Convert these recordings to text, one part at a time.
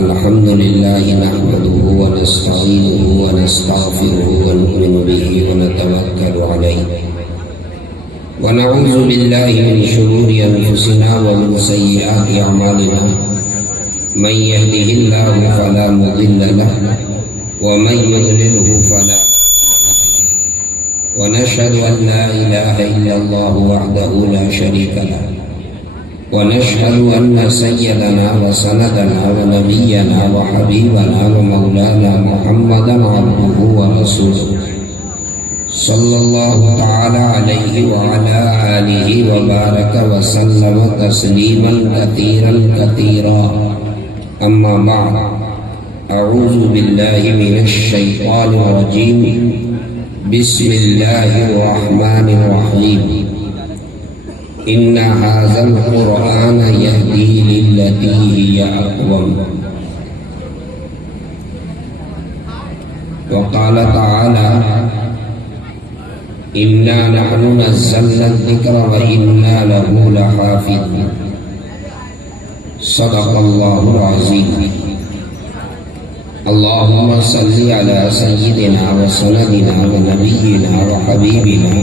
الحمد لله نحمده ونستعينه ونستغفره ونؤمن به ونتوكل عليه ونعوذ بالله من شرور أنفسنا ومن سيئات أعمالنا من يهده الله فلا مضل له ومن يضلله فلا ونشهد أن لا إله إلا الله وحده لا شريك له ونشهد أن سيدنا وسندنا ونبينا وحبيبنا ومولانا محمدا عبده ورسوله صلى الله تعالى عليه وعلى آله وبارك وسلم تسليما كثيرا كثيرا أما بعد أعوذ بالله من الشيطان الرجيم بسم الله الرحمن الرحيم إن هذا القرآن يهدي للتي هي أقوم وقال تعالى إنا نحن نزلنا الذكر وإنا له لحافظون صدق الله العظيم اللهم صل على سيدنا وسندنا ونبينا وحبيبنا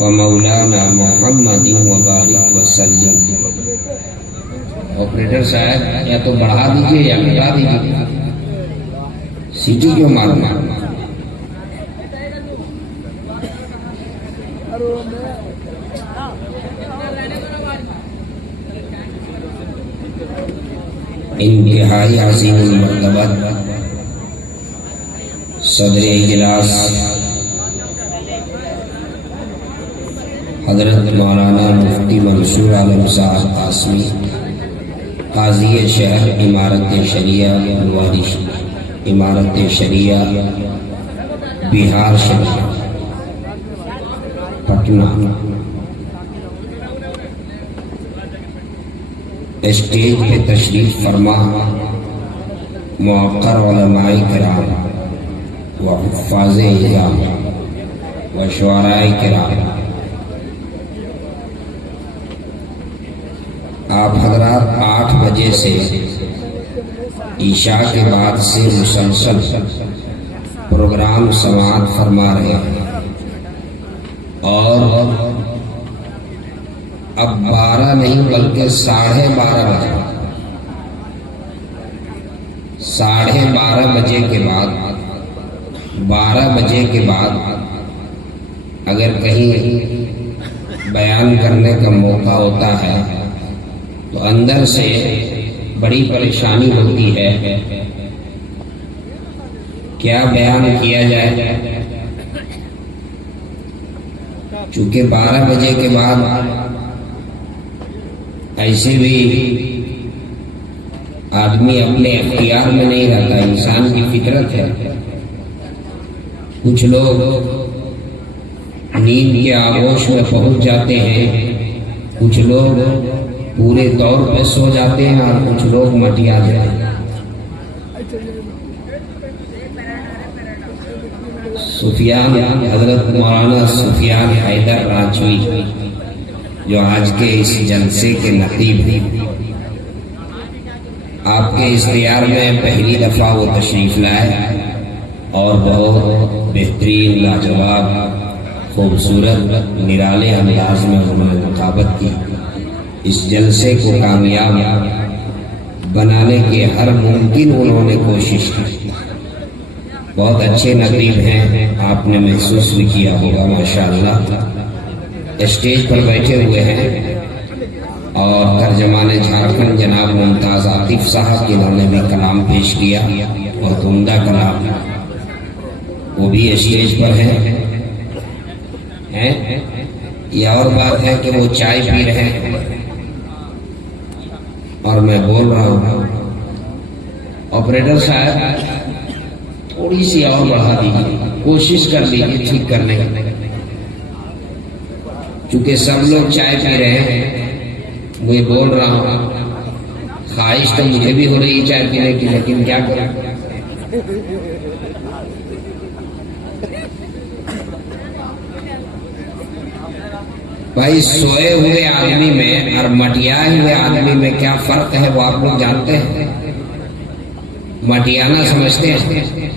ومولانا محمد وبارک وسلم. آپریٹر صاحب یا تو بڑھا دیجئے یا گھٹا دیجئے، سیٹی کیوں مارنا؟ انتہائی عظیم المرتبت صدر اجلاس حضرت مولانا مفتی منصور عالم صاحب قاسمی، قاضی شہر امارت شریعہ امارت شریعہ بہار شریف پٹنہ، اسٹیج پہ تشریف فرما موقر علماء کرام و حفاظ اعظام و شعراء کرام، آپ حضرات 8 بجے سے عشاء کے بعد سے مسلسل پروگرام سماعت فرما رہے ہیں اور اب 12 نہیں بلکہ 12:30 بجے 12:30 بجے کے بعد 12 بجے کے بعد اگر کہیں بیان کرنے کا موقع ہوتا ہے تو اندر سے بڑی پریشانی ہوتی ہے، کیا بیان کیا جائے؟ چونکہ 12 بجے کے بعد ایسے بھی آدمی اپنے اختیار میں نہیں رہتا، انسان کی فطرت ہے. کچھ لوگ نیند کے آغوش میں پہنچ جاتے ہیں، کچھ لوگ پورے طور پہ سو جاتے ہیں اور کچھ لوگ مٹیا جاتے ہیں. سفیان حضرت مولانا سفیان حیدر راجوی جو آج کے اس جلسے کے نقیب ہیں، آپ کے اختیار میں پہلی دفعہ وہ تشریف لائے اور بہت بہترین لاجواب خوبصورت نرالے انداز میں انہوں نے خطابت کی. اس جلسے کو کامیاب بنانے کے ہر ممکن انہوں نے کوشش کی. بہت اچھے نقیب ہیں، آپ نے محسوس بھی کیا ہوگا ماشاءاللہ. اسٹیج پر بیٹھے ہوئے ہیں اور ترجمان جھارکھنڈ جناب ممتاز عاطف صاحب جنہوں نے بھی کلام پیش کیا، بہت عمدہ کلام، وہ بھی اسٹیج پر ہیں. یہ اور بات ہے کہ وہ چائے پی رہے ہیں اور میں بول رہا ہوں. آپریٹر صاحب تھوڑی سی اور بڑھا دیجیے، کوشش کر لیجیے ٹھیک کرنے کی، چونکہ سب لوگ چائے پی رہے ہیں. میں بول رہا ہوں، خواہش تو مجھے بھی ہو رہی ہے چائے پینے کی، لیکن کیا کریں؟ بھائی سوئے ہوئے آدمی میں اور مٹیائے ہوئے آدمی میں کیا فرق ہے وہ آپ لوگ جانتے ہیں؟ مٹیانہ سمجھتے ہیں؟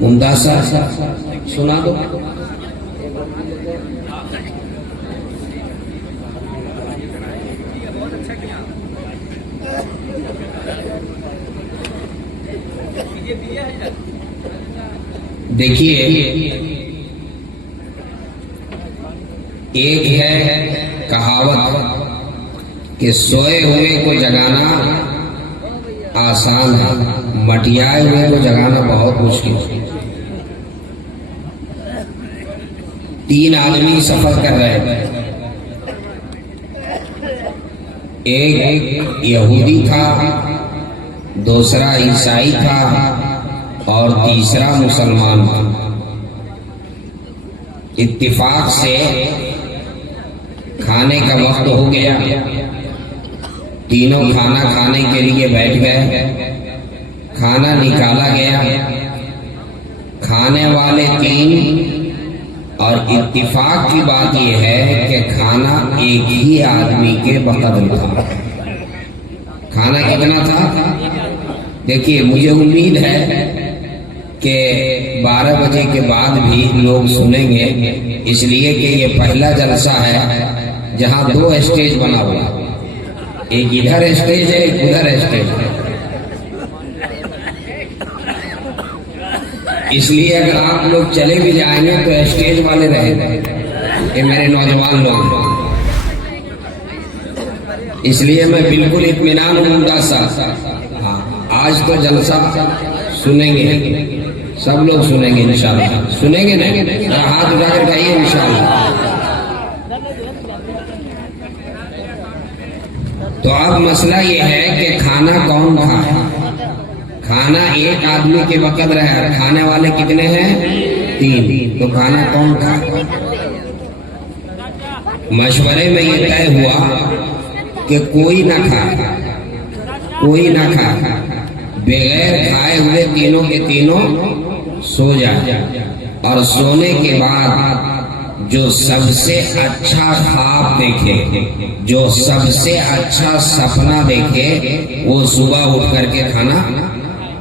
ممتاز صاحب سنا دو. دیکھیے ایک ہے کہاوت کہ سوئے ہوئے کو جگانا آسان ہے، مٹیائے ہوئے کو جگانا بہت مشکل ہے. 3 آدمی سفر کر رہے ہیں، ایک یہودی تھا، دوسرا عیسائی تھا اور تیسرا مسلمان تھا. اتفاق سے کھانے کا وقت ہو گیا، تینوں کھانا کھانے کے لیے بیٹھ گئے. کھانا نکالا گیا، کھانے والے 3 اور اتفاق کی بات یہ ہے کہ کھانا ایک ہی آدمی کے بقدر تھا. کھانا کتنا تھا؟ دیکھیے مجھے امید ہے کہ 12 بجے کے بعد بھی لوگ سنیں گے، اس لیے کہ یہ پہلا جلسہ ہے جہاں 2 اسٹیج بنا ہوا، ایک ادھر اسٹیج ہے ایک ادھر اسٹیج ہے. اس لیے اگر آپ لوگ چلے بھی جائیں گے تو اسٹیج والے رہیں گے، یہ میرے نوجوان لوگ ہیں. اس لیے میں بالکل اطمینان ہوں گا صاحب. ہاں آج تو جلسہ سنیں گے، سب لوگ سنیں گے انشاءاللہ. سنیں گے نہیں؟ ہاتھ اٹھا کر کہیے انشاءاللہ. تو اب مسئلہ یہ ہے کہ کھانا کون کھائے؟ کھانا ایک آدمی کے وقت رہے، کھانے والے کتنے ہیں؟ 3. تو کھانا کون کھائے؟ مشورے میں یہ طے ہوا کہ کوئی نہ کھائے، کوئی نہ کھائے، بغیر کھائے ہوئے تینوں کے تینوں سو جائے، اور سونے کے بعد جو سب سے اچھا خواب دیکھے، جو سب سے اچھا سپنا دیکھے، وہ صبح اٹھ کر کے کھانا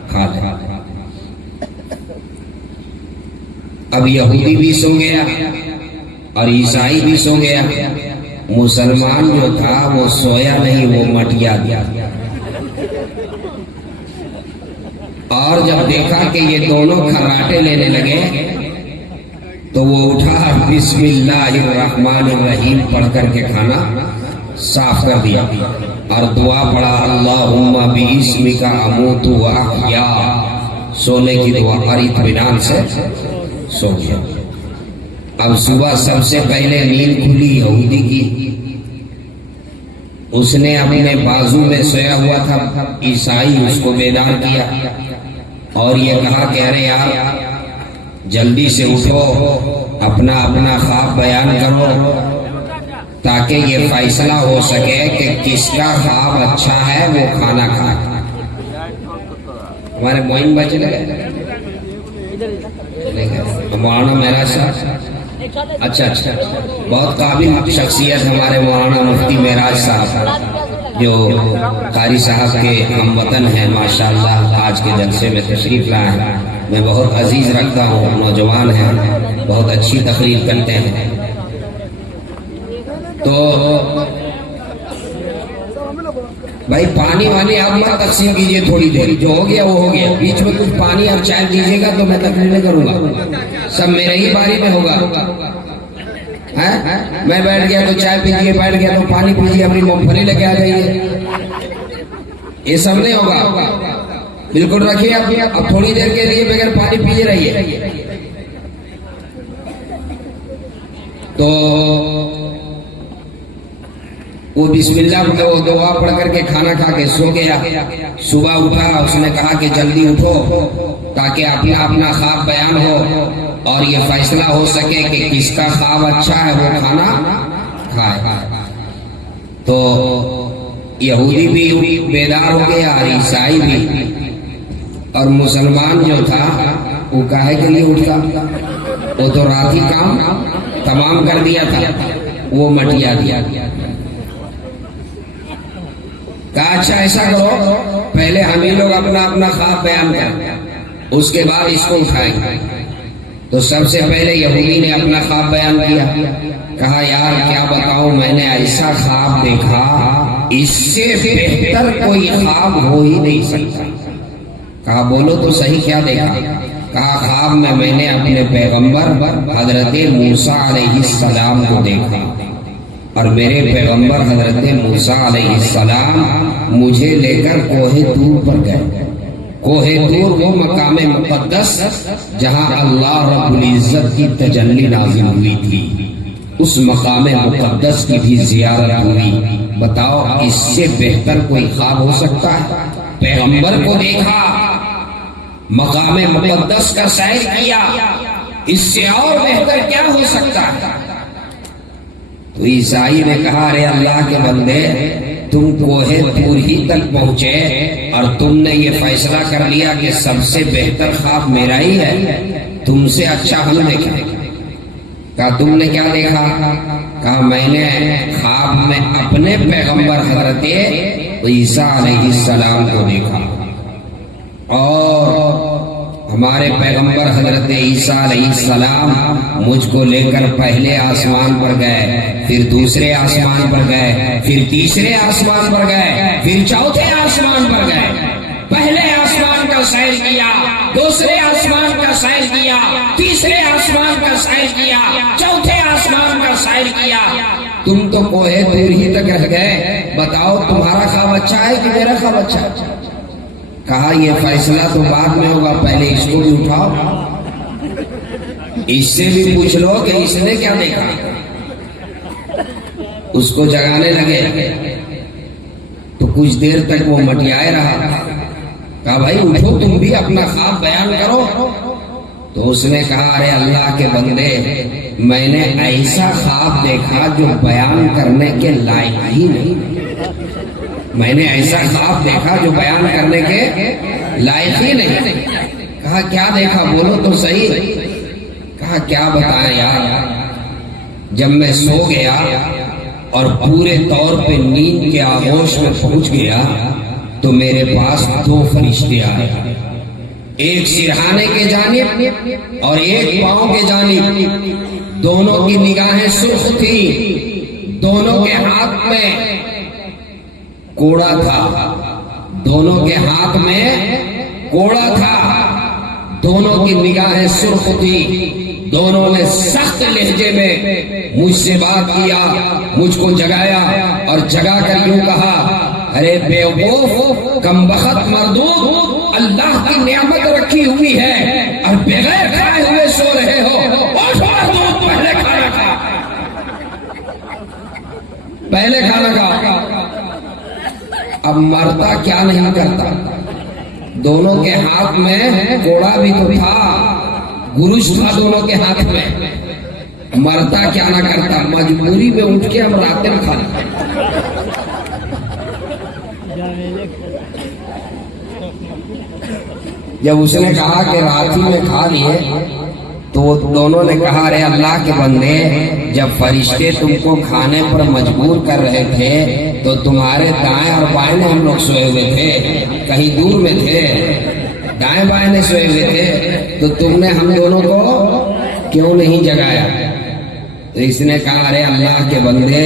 کھا لے. اب یہودی بھی سو گیا اور عیسائی بھی سو گیا، مسلمان جو تھا وہ سویا نہیں، وہ مٹیا گیا. اور جب دیکھا کہ یہ دونوں کھراٹے لینے لگے تو وہ اٹھا، بسم اللہ الرحمن الرحیم پڑھ کر کے کھانا صاف کر دیا اور دعا پڑھا، اللہم باسمک اموت و احیا، سونے کی دعا، اور اطمینان سے سو گیا. اب صبح سب سے پہلے نیند کھلی یہودی کی، اس نے اپنے بازو میں سویا ہوا تھا عیسائی، اس کو بیدار کیا اور یہ کہا کہ ارے یار جلدی سے اٹھو، اپنا اپنا خواب بیان کرو تاکہ یہ فیصلہ ہو سکے کہ کس کا خواب اچھا ہے وہ کھانا کھائے. ہمارے معین بچ گئے، مولانا معراج صاحب، اچھا بہت قابل شخصیت ہمارے مولانا مفتی معراج صاحب جو قاری صاحب کے ہم وطن ہیں، ماشاءاللہ آج کے جلسے میں تشریف لائے ہیں. میں بہت عزیز رکھتا ہوں، نوجوان ہیں، بہت اچھی تقریر کرتے ہیں. تو بھائی پانی وانی آپ مت تقسیم کیجئے، تھوڑی دیر جو ہو گیا وہ ہو گیا، بیچ میں کچھ پانی اور چائے دیجیے گا تو میں تقریر نہیں کروں گا، سب میرے ہی باری میں ہوگا. میں بیٹھ گیا تو چائے پیجیے، بیٹھ گیا تو پانی پیجیے، اپنی مونگ پھلی لے کے آ جائیے، یہ سب نہیں ہوگا. بالکل رکھیے اب تھوڑی دیر کے لیے بغیر پانی پیے رہیے. تو وہ بسم اللہ پڑھ وہ دعا پڑھ کر کے کھانا کھا کے سو گیا. صبح اٹھا، اس نے کہا کہ جلدی اٹھو تاکہ اپنا اپنا خواب بیان ہو اور یہ فیصلہ ہو سکے کہ کس کا خواب اچھا ہے وہ کھانا کھائے. تو یہودی بھی بیدار ہو گیا اور عیسائی بھی، اور مسلمان جو تھا وہ کاہے کے لیے اٹھتا، وہ تو رات ہی کام تمام کر دیا تھا، وہ مٹیا دیا. کہا اچھا ایسا کرو، پہلے ہم ہی لوگ اپنا اپنا خواب بیان کریں، اس کے بعد اس کو اٹھائیں گے۔ تو سب سے پہلے یہودی نے اپنا خواب بیان کیا، کہا یار کیا بتاؤں، میں نے ایسا خواب دیکھا اس سے بہتر کوئی خواب ہو ہی نہیں سکتا۔ کہا بولو تو صحیح کیا دیکھا؟ کہا خواب میں نے اپنے پیغمبر حضرت موسیٰ علیہ السلام کو دیکھا، اور میرے پیغمبر حضرت موسیٰ علیہ السلام مجھے لے کر کوہ طور پر گئے۔ کوہ طور وہ مقام مقدس جہاں اللہ رب العزت کی تجلی نازل ہوئی تھی، اس مقام مقدس کی بھی زیارت ہوئی۔ بتاؤ اس سے بہتر کوئی خواب ہو سکتا ہے؟ پیغمبر کو دیکھا، مقام مقدس کا سیر کیا، اس سے اور بہتر کیا ہو سکتا ہے؟ تو عیسائی نے کہا ارے اللہ کے بندے، تم کوہ طور ہی تک پہنچے اور تم نے یہ فیصلہ کر لیا کہ سب سے بہتر خواب میرا ہی ہے، تم سے اچھا ہم دیکھا۔ کہا تم نے کیا دیکھا؟ کہا میں نے خواب میں اپنے پیغمبر حضرت عیسیٰ علیہ السلام کو دیکھا، اور ہمارے پیغمبر حضرت عیسیٰ علیہ السلام مجھ کو لے کر پہلے آسمان پر گئے، پھر دوسرے آسمان پر گئے، پھر تیسرے آسمان پر گئے، پھر چوتھے آسمان پر گئے۔ پہلے آسمان کا سیر کیا، دوسرے آسمان کا سیر کیا، تیسرے آسمان کا سیر کیا، چوتھے آسمان کا سیر کیا۔ تم تو کوہ طور ہی تک رہ گئے، بتاؤ تمہارا خواب اچھا ہے کہ میرا خواب اچھا ہے؟ کہا یہ فیصلہ تو بعد میں ہوگا، پہلے اس کو بھی اٹھاؤ، اس سے بھی پوچھ لو کہ اس نے کیا دیکھا۔ اس کو جگانے لگے تو کچھ دیر تک وہ مٹیائے رہا۔ کہا بھائی اٹھو تم بھی اپنا خواب بیان کرو۔ تو اس نے کہا ارے اللہ کے بندے، میں نے ایسا خواب دیکھا جو بیان کرنے کے لائق ہی نہیں، میں نے ایسا خواب دیکھا جو بیان کرنے کے لائق ہی نہیں۔ کہا کیا دیکھا بولو تو صحیح۔ کہا کیا بتائیں یار، جب میں سو گیا اور پورے طور پہ نیند کے آغوش میں پہنچ گیا تو میرے پاس دو فرشتے آئے، ایک سرہانے کے جانب اور ایک پاؤں کے جانب۔ دونوں کی نگاہیں سرخ تھی، دونوں کے ہاتھ میں کوڑا تھا، دونوں کے ہاتھ میں کوڑا تھا، دونوں کی نگاہیں سرخ تھی۔ دونوں نے سخت لہجے میں مجھ سے بات کیا، مجھ کو جگایا اور جگا کر یوں کہا ارے بیوقوف کم بخت مردود، اللہ کی نعمت رکھی ہوئی ہے اور بغیر کھائے ہوئے سو رہے ہو، اٹھو مردود پہلے کھانا کھا، پہلے کھانا کھا۔ اب مرتا کیا نہیں کرتا، دونوں کے ہاتھ میں کوڑا بھی تو تھا، گرش تھا دونوں کے ہاتھ میں، مرتا کیا نہ کرتا، مجبوری میں اٹھ کے ہم رات میں کھانا۔ جب اس نے کہا کہ رات ہی میں کھا لیے تو دونوں نے کہا ارے اللہ کے بندے، جب فرشتے تم کو کھانے پر مجبور کر رہے تھے تو تمہارے دائیں اور بائیں میں ہم لوگ سوئے ہوئے تھے، کہیں دور میں تھے، دائیں بائیں میں سوئے ہوئے تھے، تو تم نے ہم دونوں کو کیوں نہیں جگایا؟ تو اس نے کہا ارے اللہ کے بندے،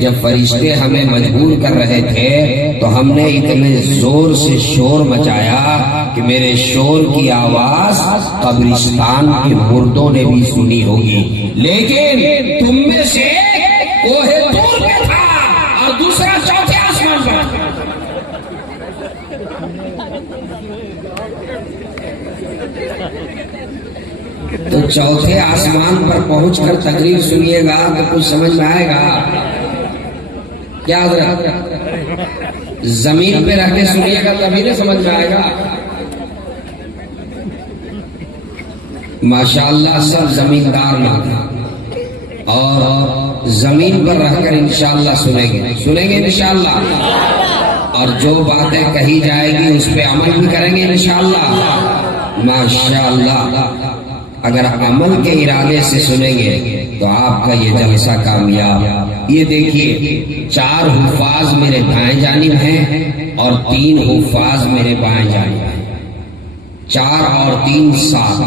جب فرشتے ہمیں مجبور کر رہے تھے تو ہم نے اتنے زور سے شور مچایا کہ میرے شور کی آواز قبرستان کے مردوں نے بھی سنی ہوگی، لیکن تم میں سے کوہ طور پہ تھا اور دوسرا چوتھے آسمان پر۔ تو چوتھے آسمان پر پہنچ کر تقریر سنیے گا تو کچھ سمجھ میں آئے گا کیا حضرت؟ زمین پہ رہ کے سنیے گا تبھی نہ سمجھ میں آئے گا۔ ماشاءاللہ سب زمیندار لوگ اور زمین پر رہ کر انشاءاللہ سنیں گے انشاءاللہ، اور جو باتیں کہی جائے گی اس پہ عمل بھی کریں گے انشاءاللہ۔ ماشاءاللہ اگر عمل کے ارادے سے سنیں گے تو آپ کا یہ جلسہ کامیاب۔ یہ دیکھیے 4 حفاظ میرے دائیں جانب ہیں اور 3 حفاظ میرے بائیں جانب ہیں، 4 اور 3 7،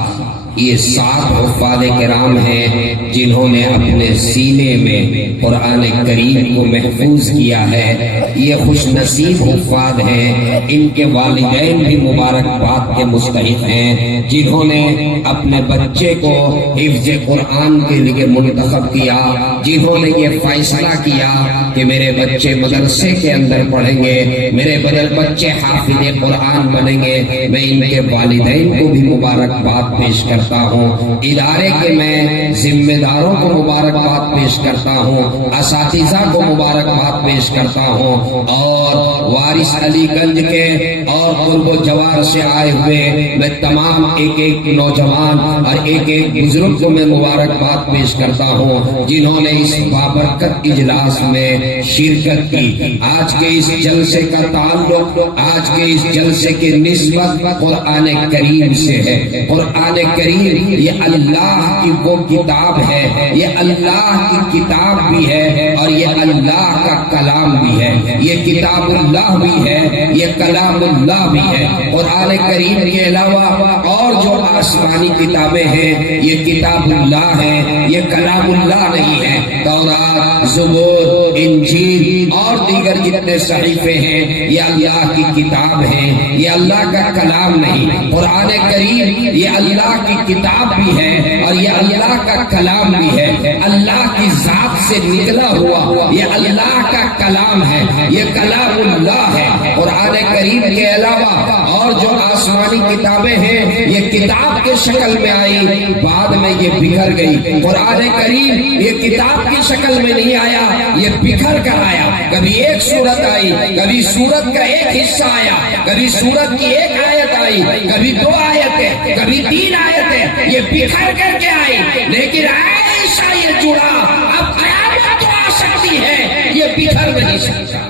یہ 7 حفاظ کرام ہیں جنہوں نے اپنے سینے میں قرآن کریم کو محفوظ کیا ہے۔ یہ خوش نصیب حفاظ ہیں، ان کے والدین بھی مبارکباد کے مستحق ہیں جنہوں نے اپنے بچے کو حفظ قرآن کے لیے منتخب کیا، جنہوں نے یہ فیصلہ کیا کہ میرے بچے مدرسے کے اندر پڑھیں گے، میرے بچے حافظ قرآن بنیں گے۔ میں ان کے والدین کو بھی مبارکباد پیش کرتا ہوں، ادارے کے میں ذمہ داروں کو مبارکباد پیش کرتا ہوں، اساتذہ کو مبارکباد پیش کرتا ہوں، اور وارث علی گنج کے اور قرب و جوار سے آئے ہوئے میں تمام ایک نوجوان اور ایک بزرگ کو میں مبارکباد پیش کرتا ہوں جنہوں نے اس بابرکت اجلاس میں شرکت کی۔ آج کے اس جلسے کا تعلق، آج کے اس جلسے کی نسبت قرآن کریم سے ہے۔ قرآن کریم یہ اللہ کی وہ کتاب ہے، یہ اللہ کی کتاب بھی ہے اور یہ اللہ کا کلام بھی ہے، یہ کتاب اللہ بھی ہے، یہ کلام اللہ بھی ہے۔ قرآن کریم کے علاوہ اور جو آسمانی کتابیں ہیں یہ کتاب اللہ ہے، یہ کلام اللہ نہیں ہے۔ تورات، زبور، انجیل اور دیگر جتنے صحیفے ہیں یہ اللہ کی کتاب ہیں، یہ اللہ کا کلام نہیں۔ قرآن کریم یہ اللہ کی کتاب بھی ہے اور یہ اللہ کا کلام بھی ہے، اللہ کی ذات سے نکلا ہوا یہ اللہ کا کلام ہے، یہ کلام اللہ ہے۔ قرآن کریم کے علاوہ اور جو آسمانی کتابیں ہیں یہ کتاب کے شکل میں آئی، بعد میں یہ بکھر گئی۔ قرآن کریم یہ کتاب کی شکل میں نہیں آیا، یہ بکھر کر آیا۔ کبھی ایک سورت آئی، کبھی سورت کا ایک حصہ آیا، کبھی سورت کی ایک آیت آئی، کبھی 2 آیتیں، کبھی 3 آیتیں، یہ بکھر کر کے آئی، لیکن ایسا یہ جڑا اب قیامت تو آ سکتی ہے، یہ بکھر نہیں سکتا۔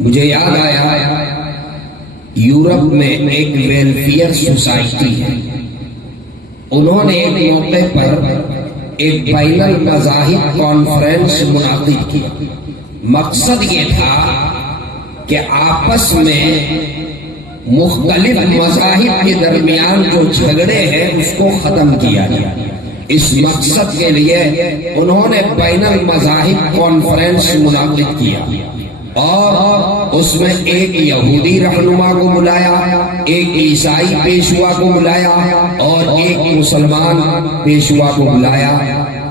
مجھے یاد آیا یورپ میں ایک ویلفیئر سوسائٹی ہے، انہوں نے ایک موقع پر ایک بین المذاہب کانفرنس منعقد کیا۔ مقصد یہ تھا کہ آپس میں مختلف مذاہب کے درمیان جو جھگڑے ہیں اس کو ختم کیا جائے۔ اس مقصد کے لیے انہوں نے بین المذاہب کانفرنس منعقد کیا اور اس میں ایک یہودی رہنما کو بلایا، ایک عیسائی پیشوا کو بلایا اور ایک مسلمان پیشوا کو بلایا،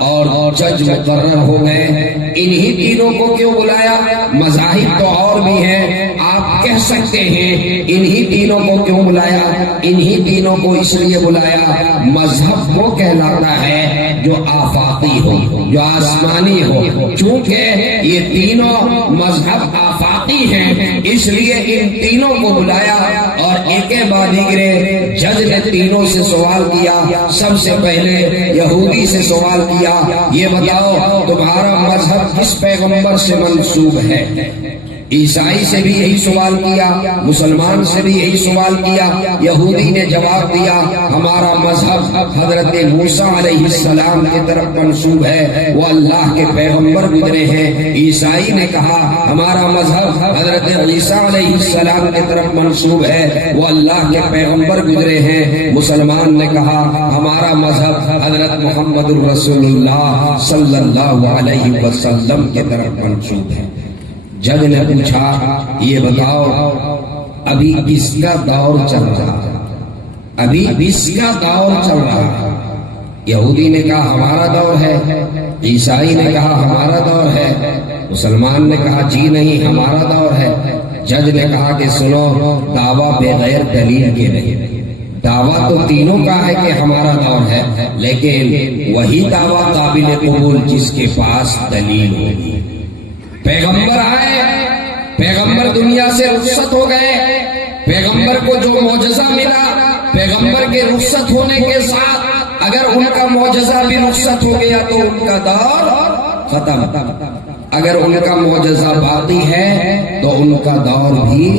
اور جج مقرر ہو گئے۔ انہی تینوں کو کیوں بلایا؟ مذاہب تو اور بھی ہیں، آپ کہہ سکتے ہیں انہی تینوں کو کیوں بلایا؟ انہی تینوں کو اس لیے بلایا، مذہب وہ کہلاتا ہے جو آفاقی ہو، جو آسمانی ہو۔ چونکہ یہ تینوں مذہب آفاقی ہیں اس لیے ان تینوں کو بلایا، اور ایک بعد دیگرے جج نے تینوں سے سوال کیا۔ سب سے پہلے یہودی سے سوال کیا، یہ بتاؤ تمہارا مذہب کس پیغمبر سے منسوب ہے؟ عیسائی سے بھی یہی سوال کیا، مسلمان سے بھی یہی سوال کیا۔ یہودی نے جواب دیا ہمارا مذہب حضرت موسیٰ علیہ السلام کی طرف منسوب ہے، وہ اللہ کے پیغمبر گزرے ہیں۔ عیسائی نے کہا ہمارا مذہب حضرت عیسیٰ علیہ السلام کی طرف منسوب ہے، وہ اللہ کے پیغمبر گزرے ہیں۔ مسلمان نے کہا ہمارا مذہب حضرت محمد الرسول اللہ صلی اللہ علیہ وسلم کی طرف منسوب ہے۔ جج نے پوچھا یہ بتاؤ ابھی کس کا دور چل رہا ہے؟ ابھی کس کا دور چل رہا ہے؟ یہودی نے کہا ہمارا دور ہے، عیسائی نے کہا ہمارا دور ہے، مسلمان نے کہا جی نہیں ہمارا دور ہے۔ جج نے کہا کہ سنو، دعویٰ بغیر دلیل کے نہیں، دعویٰ تو تینوں کا ہے کہ ہمارا دور ہے، لیکن وہی دعویٰ قابل قبول جس کے پاس دلیل ہوگی۔ پیغمبر آئے، پیغمبر دنیا سے رخصت ہو گئے، پیغمبر کو جو معجزہ ملا، پیغمبر کے رخصت ہونے کے ساتھ اگر ان کا معجزہ بھی رخصت ہو گیا تو ان کا دور ختم، اگر ان کا معجزہ باقی ہے تو ان کا دور بھی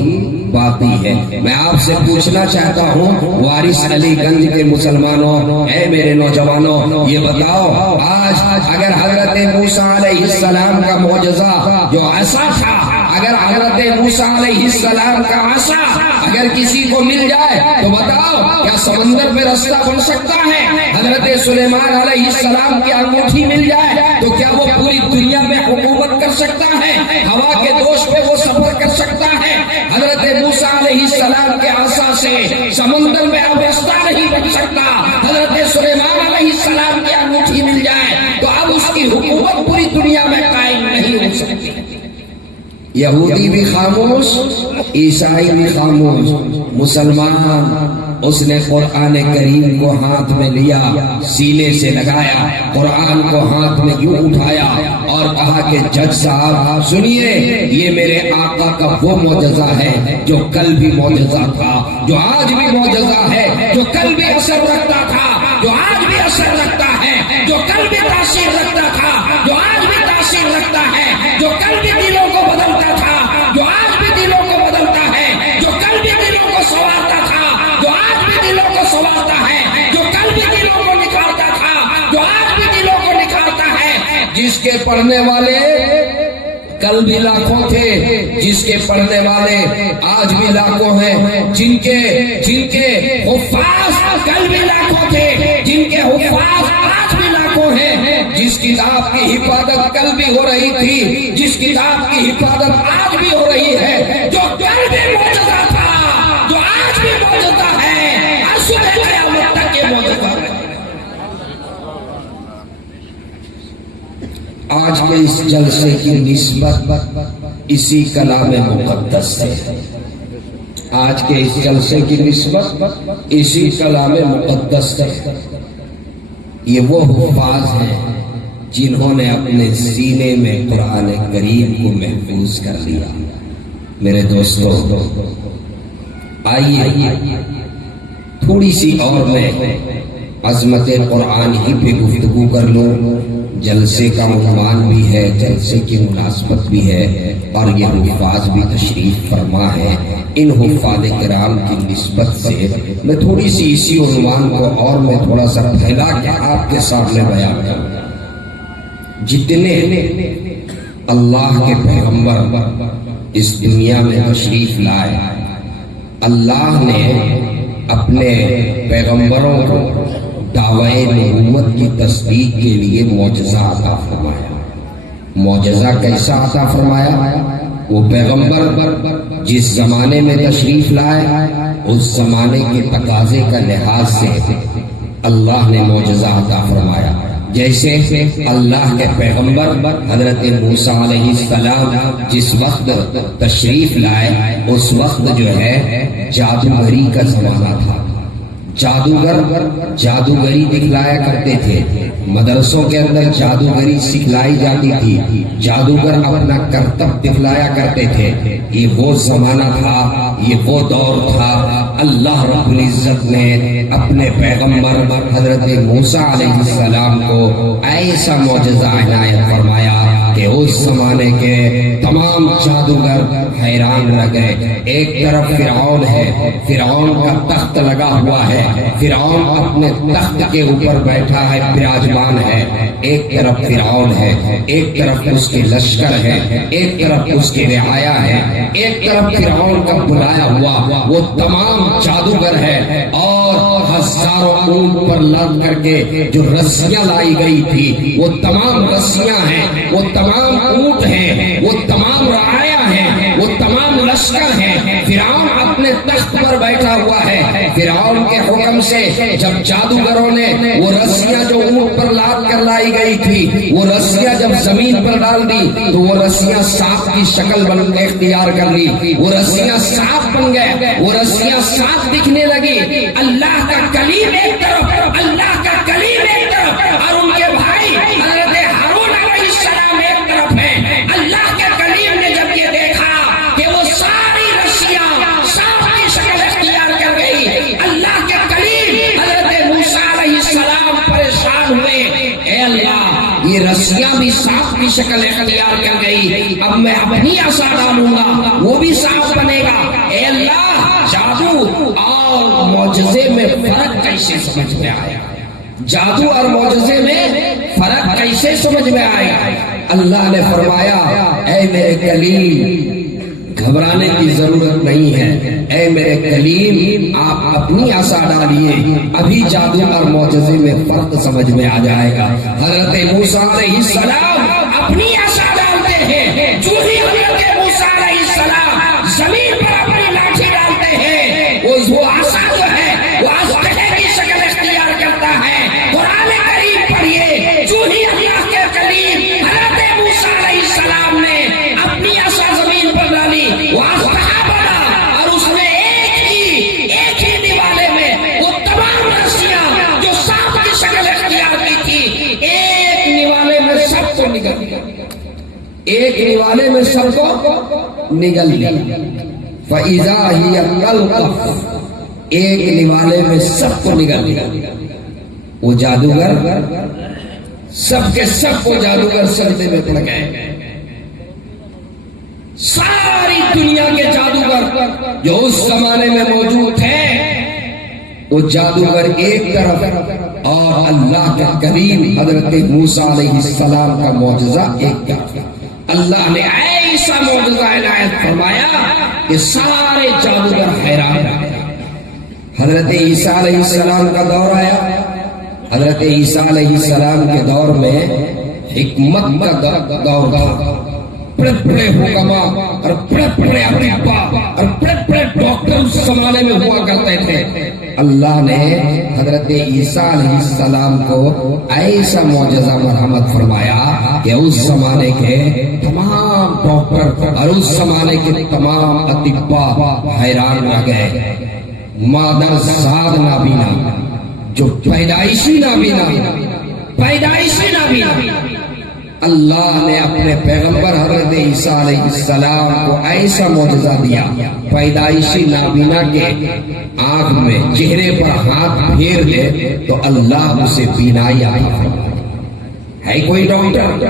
باقی ہے۔ میں آپ سے پوچھنا چاہتا ہوں وارث علی گنج کے مسلمانوں، اے میرے نوجوانوں، یہ بتاؤ آج اگر حضرت موسیٰ علیہ السلام کا معجزہ جو عصا تھا، اگر حضرت موسیٰ علیہ السلام کا عصا اگر کسی کو مل جائے تو بتاؤ کیا سمندر میں رستہ بن سکتا ہے؟ حضرت سلیمان علیہ السلام کی انگوٹھی مل جائے تو کیا وہ پوری دنیا میں حکومت کر سکتا ہے؟ ہوا کے دوش پہ وہ سفر کر سکتا ہے؟ حضرت موسیٰ علیہ السلام کے عصا سے سمندر میں اب رستہ نہیں بن سکتا۔ حضرت سلیمان علیہ السلام کی انگوٹھی مل جائے تو اب اس کی حکومت پوری دنیا میں قائم نہیں ہو سکتی۔ یہودی بھی خاموش، عیسائی بھی خاموش، مسلمان اس نے قرآن کریم کو ہاتھ میں لیا، سینے سے لگایا، قرآن کو ہاتھ میں یوں اٹھایا اور کہا کہ جج صاحب سنیے، یہ میرے آقا کا وہ معجزہ ہے جو کل بھی معجزہ تھا، جو آج بھی معجزہ ہے، جو کل بھی اثر رکھتا تھا، جو آج بھی اثر رکھتا ہے، جو کل بھی تاثیر رکھتا تھا، جو آج بھی تاثیر رکھتا ہے، جو کل بھی دلوں کو بدلتا تھا، جو آج بھی دلوں کو بدلتا ہے، جو کل بھی دلوں کو سنوارتا تھا، جو آج بھی دلوں کو سنوارتا ہے، جو کل بھی دلوں کو نکالتا تھا، جو آج بھی دلوں کو نکالتا ہے، جس کے پڑھنے والے کل بھی لاکھوں تھے، جس کے پڑھنے والے آج بھی لاکھوں ہیں، جن کے حفاظ کل بھی لاکھوں تھے، جن کے حفاظ آج بھی لاکھوں ہیں، جس کتاب کی حفاظت کل بھی ہو رہی تھی، جس کتاب کی حفاظت آج بھی ہو رہی ہے، جو کل بھی معجزہ تھا، جو آج بھی معجزہ ہے، عرش قیامت تک یہ معجزہ ہے۔ آج کے اس جلسے کی نسبت اسی کلام مقدس سے، آج کے اس جلسے کی نسبت اسی کلام مقدس سے۔ یہ وہ حفاظ ہیں جنہوں نے اپنے سینے میں قرآن کریم کو محفوظ کر لیا۔ میرے دوستو آئیے تھوڑی سی اور میں عظمت قرآن ہی پہ گفتگو کر لوں۔ جلسے کا عنوان بھی ہے، جلسے کی مناسبت بھی ہے، اور یہ حفاظ بھی تشریف فرما ہے۔ ان حفاظ کرام کی نسبت سے میں تھوڑی سی اسی عنوان کو اور میں تھوڑا سا پھیلا کے آپ کے سامنے بیان کروں۔ جتنے اللہ کے پیغمبر اس دنیا میں تشریف لائے، اللہ نے اپنے پیغمبروں کو دعوی نبوت کی تصدیق کے لیے معجزہ عطا فرمایا۔ معجزہ کیسا عطا فرمایا؟ وہ پیغمبر جس زمانے میں تشریف لائے اس زمانے کے تقاضے کا لحاظ سے اللہ نے معجزہ عطا فرمایا۔ جیسے اللہ کے پیغمبر حضرت موسیٰ علیہ السلام جس وقت تشریف لائے اس وقت جو ہے جادوگری کا زمانہ تھا۔ جادوگر جادوگری دکھلایا کرتے تھے، مدرسوں کے اندر جادوگری سکھلائی جاتی تھی، جادوگر اپنا کرتب دکھلایا کرتے تھے۔ یہ وہ زمانہ تھا، یہ وہ دور تھا۔ اللہ رب العزت نے اپنے پیغمبر حضرت موسیٰ علیہ السلام کو ایسا معجزہ عنایت فرمایا کہ اس زمانے کے تمام جادوگر حیران رہ گئے۔ ایک طرف فرعون ہے، فرعون کا تخت لگا ہوا ہے، فرعون اپنے تخت کے اوپر بیٹھا ہے، براجمان ہے۔ ایک طرف فرعون ہے، ایک طرف اس کے لشکر ہے، ایک طرف اس کی رعایا ہے، ایک طرف فرعون کا بلایا ہوا وہ تمام جادوگر ہے، اور ہزاروں اونٹ پر لاد کر کے جو رسیاں لائی گئی تھی وہ تمام رسیاں ہیں، وہ تمام اونٹ ہیں، وہ تمام رعایا ہیں، وہ تمام لشکر ہیں۔ فرعون اپنے تخت پر بیٹھا ہوا ہے۔ فرعون کے حکم سے جب جادوگروں نے وہ رسیاں جو اونٹ پر لاد کر لائی گئی تھی وہ رسیاں جب زمین پر ڈال دی تو وہ رسیاں سانپ کی شکل بن اختیار کر لی، وہ رسیاں سانپ بن گئے، وہ رسیاں سانپ دکھنے لگی۔ اللہ کا کلیم ایک طرف، اللہ کا کلیم ایک طرف، اور ان کے بھائی حضرت ہارون علیہ السلام ایک طرف ہیں۔ اللہ کے کلیم نے جب یہ دیکھا کہ وہ ساری رسیاں سانپ کی شکل اختیار کر گئی، اللہ کے کلیم حضرت موسیٰ علیہ السلام پریشان ہوئے، اے اللہ یہ رسیاں بھی سانپ کی شکل اختیار کر گئی، اب میں اپنی عصا ڈالوں گا وہ بھی سانپ بنے گا۔ اے اللہ معجزے میں فرق کیسے سمجھ میں آیا؟ جادو اور معجزے میں فرق کیسے سمجھ میں آیا؟ اللہ نے فرمایا اے میرے کلیم گھبرانے کی ضرورت نہیں ہے، اے میرے کلیم آپ اپنی عصا ڈالیے، ابھی جادو اور معجزے میں فرق سمجھ میں آ جائے گا۔ حضرت موسیٰ علیہ السلام اپنی عصا ڈالتے ہیں، جو ہی حضرت موسیٰ علیہ السلام زمین پر اپنی لاٹھی ڈالتے ہیں، وہ عصا جو ہے وہ اژدہے کی شکل اختیار کرتا ہے۔ قرآن کریم پڑھیے، جو ہی اللہ کے کلیم حضرت موسیٰ علیہ السلام نے اپنی عصا زمین پر ڈالی، وہ اژدہا بنا، اور اس نے ایک ہی نوالے میں وہ تمام رسیاں جو سانپ کی شکل اختیار کی تھی، ایک نوالے میں سب کو نگل دیا، ایک نوالے میں سب کو نگل دیا۔ فَإِذَا هِيَ تَلْقَفُ، ایک نوالے میں سب کو نگل دیا۔ وہ جادوگر سب کے سب کو جادوگر سجدے میں پڑ گئے۔ ساری دنیا کے جادوگر جو اس زمانے میں موجود تھے، وہ جادوگر ایک طرف اور اللہ کے کریم حضرت موسیٰ علیہ السلام کا معجزہ ایک طرف۔ اللہ نے ایسا معجزہ عنایت فرمایا کہ سارے جادوگر حیران رہ گئے۔ حضرت عیسیٰ علیہ السلام کا دور آیا۔ حضرت عیسیٰ علیہ السلام کے دور میں حکمت کا دور تھا۔ بڑے بڑے حکما اور بڑے بڑے اطباء اور بڑے بڑے ڈاکٹر اس زمانے میں ہوا کرتے تھے۔ اللہ نے حضرت عیسیٰ علیہ السلام کو ایسا معجزہ مرحمت فرمایا کہ اس زمانے کے تمام ڈاکٹر اور اس زمانے کے تمام اطباء حیران رہ گئے۔ مادر زاد نابینا، جو پیدائشی نابینا، اللہ نے اپنے پیغمبر حضرت عیسیٰ علیہ السلام کو ایسا معجزہ دیا، پیدائشی نابینا کے آنکھ میں چہرے پر ہاتھ پھیر دے تو اللہ اسے بینائی عطا فرمائے۔ ہے کوئی ڈاکٹر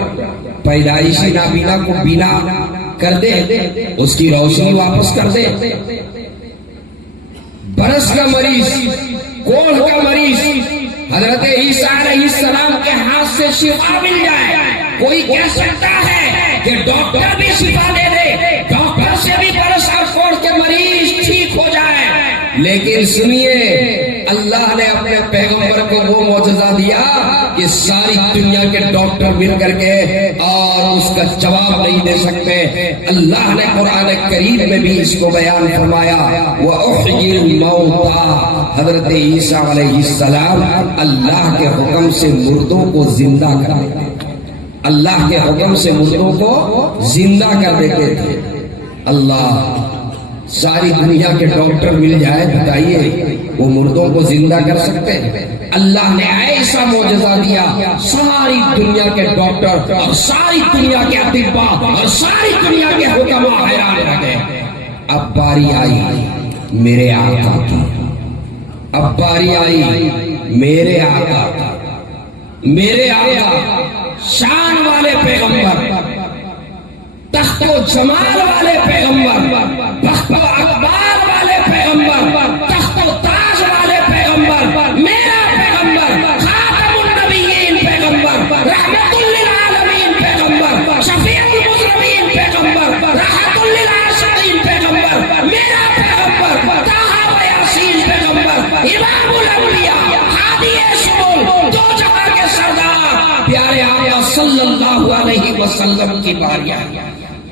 پیدائشی نابینا کو بینا کر دے، اس کی روشنی واپس کر دے؟ برس کا مریض، کوڑھ کا مریض حضرت عیسیٰ علیہ السلام کے ہاتھ سے شفا مل جائے، کوئی کہہ سکتا ہے کہ ڈاکٹر بھی شفا دے دے، ڈاکٹر سے بھی برس اور کوڑھ کے مریض ٹھیک ہو جائے؟ لیکن سنیے، اللہ نے اپنے پیغمبر کو وہ معجزہ دیا کہ ساری دنیا کے ڈاکٹر مل کر کے اور اس کا جواب نہیں دے سکتے۔ اللہ نے قرآن کریم میں بھی اس کو بیان فرمایا، وَأُحْيِي الْمَوْتَى، حضرت عیسیٰ علیہ السلام اللہ کے حکم سے مردوں کو زندہ کر دیتے، اللہ کے حکم سے مردوں کو زندہ کر دیتے تھے۔ اللہ، ساری دنیا کے ڈاکٹر مل جائے، بتائیے وہ مردوں کو زندہ کر سکتے ہیں؟ اللہ نے ایسا معجزہ دیا، ساری دنیا کے ڈاکٹر اور ساری دنیا کے اطباء اور ساری دنیا کے حکما حیران رہ گئے۔ اب باری آئی میرے آقا کی، اب باری آئی میرے آقا کی، میرے آقا شان والے پیغمبر، تخت و جمال والے پیغمبر، بخت و اقبال والے پیغمبر، تخت و تاج والے پیغمبر، میرا پیغمبر، خاتم النبیین پیغمبر، رحمت للعالمین پیغمبر، شفیع المذنبین پیغمبر، راحت للعاشقین پیغمبر، میرا پیغمبر، طٰہٰ و یاسین پیغمبر، امام الانبیاء، ہادی شمول، دو جہاں کے سردار پیارے آقا صلی اللہ علیہ وسلم کی باری آئی۔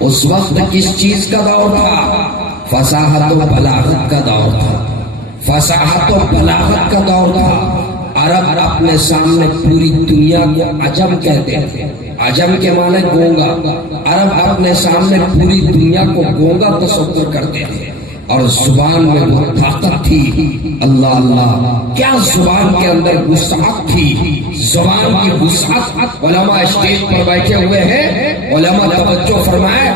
اس وقت کس چیز کا دور تھا؟ فصاحت و بلاغت کا دور تھا، فصاحت و بلاغت کا دور تھا۔ عرب اپنے سامنے پوری دنیا کو عجم کہتے تھے، عجم کے معنی گونگا۔ عرب اپنے سامنے پوری دنیا کو گونگا تصور کرتے تھے، اور زبان میں وہ طاقت تھی، اللہ اللہ کیا زبان کے اندر وسعت تھی، زبان کی وسعت۔ علماء اسٹیج پر بیٹھے ہوئے ہیں، علماء توجہ فرمائے،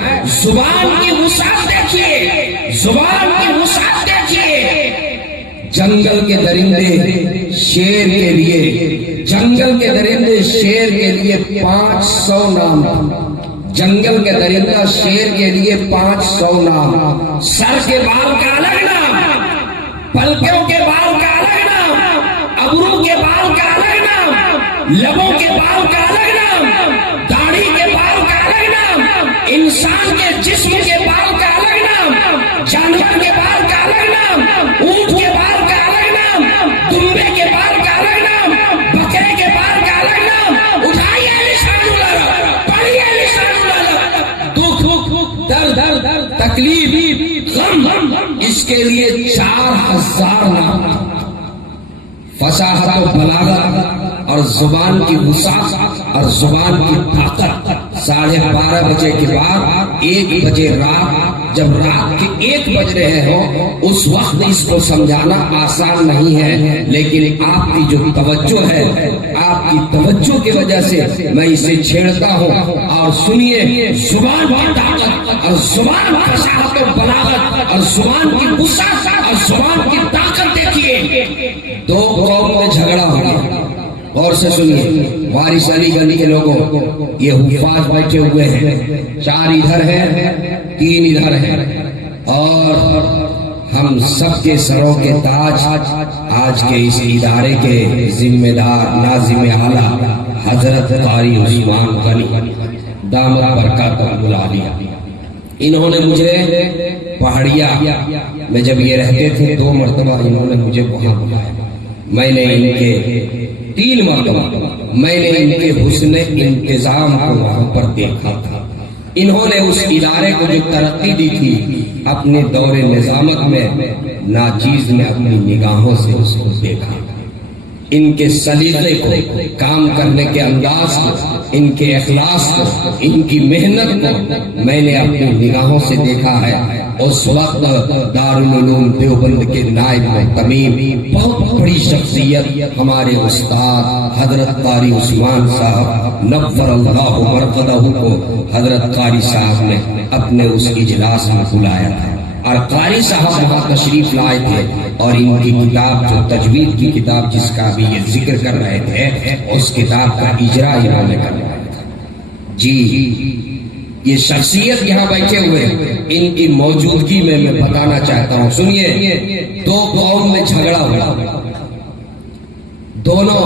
زبان کی وسعت دیکھیے، زبان کی وسعت دیکھیے۔ جنگل کے درندے شیر کے لیے، جنگل کے درندے شیر کے لیے 500 نام، جنگل کے درندہ شیر کے لیے 500 نام، سر کے بال کا الگ نام، پلکوں کے بال کا ابرو کے بال کا الگ نام، لبوں کے بال کا الگ نام، داڑھی کے بال کا الگ نام، انسان کے جسم کے بال کا الگ نام، جانور کے بال کا الگ نام، اونٹ کے بال کا الگ نام، دمبے کے بال کا الگ نام، بکرے کے بال کا الگ نام. اٹھائیے لسان اللہ، پڑھیے لسان اللہ. دکھ، درد، تکلیف، غم، اس کے لیے 4000 نام. فصاحت و بلاغت اور زبان کی وسعت اور زبان کی طاقت. 12:30 بجے کے بعد 1 بجے رات، جب رات کے 1 بج رہے ہو اس وقت اس کو سمجھانا آسان نہیں ہے، لیکن آپ کی جو توجہ ہے، آپ کی توجہ کی وجہ سے میں اسے چھیڑتا ہوں. اور سنیے، زبان کی طاقت اور زبان فصاحت و بلاغت اور زبان کی وسعت اور زبان کی طاقت دیکھیے. 2 قوم میں جھگڑا ہو گیا. غور سے سنیے، وارث علی گنج کے لوگوں، یہ حفاظ بیٹھے ہوئے ہیں، 4 ادھر ہیں، 3 ادھر ہیں، اور ہم سب کے سروں کے تاج آج کے اس ادارے کے ذمہ دار ناظم اعلیٰ حضرت قاری عثمان غنی دامت برکاتہ العالیہ. انہوں نے مجھے پہاڑیا میں جب یہ رہتے تھے 2 مرتبہ انہوں نے مجھے وہاں بلایا. میں نے ان کے 3 مرتبہ میں نے ان کے حسن انتظام کو وہاں پر دیکھا تھا. انہوں نے اس ادارے کو جو ترقی دی تھی اپنے دور نظامت میں ناچیز میں اپنی نگاہوں سے اس کو دیکھا. ان کے سلیقے کو، کام کرنے کے انداز کو، ان کے اخلاص کو، ان کی محنت کو میں نے اپنی نگاہوں سے دیکھا ہے. اس وقت دارالعلوم دیوبند کے نائب محتمیم، بہت بڑی شخصیت ہمارے استاد حضرت قاری عثمان صاحب نور اللہ مرقدہ کو حضرت قاری صاحب نے اپنے اس اجلاس میں بلایا تھا، اور قاری صاحب وہاں تشریف لائے تھے. اور ان کی کتاب جو تجوید کی کتاب جس کا بھی یہ ذکر کر رہے تھے، اس کتاب کا اجرا انہوں نے کروایا تھا. جی، یہ شخصیت یہاں بیٹھے ہوئے، ان کی موجودگی میں بتانا چاہتا ہوں. سنیے، 2 قوم میں جھگڑا ہوا. دونوں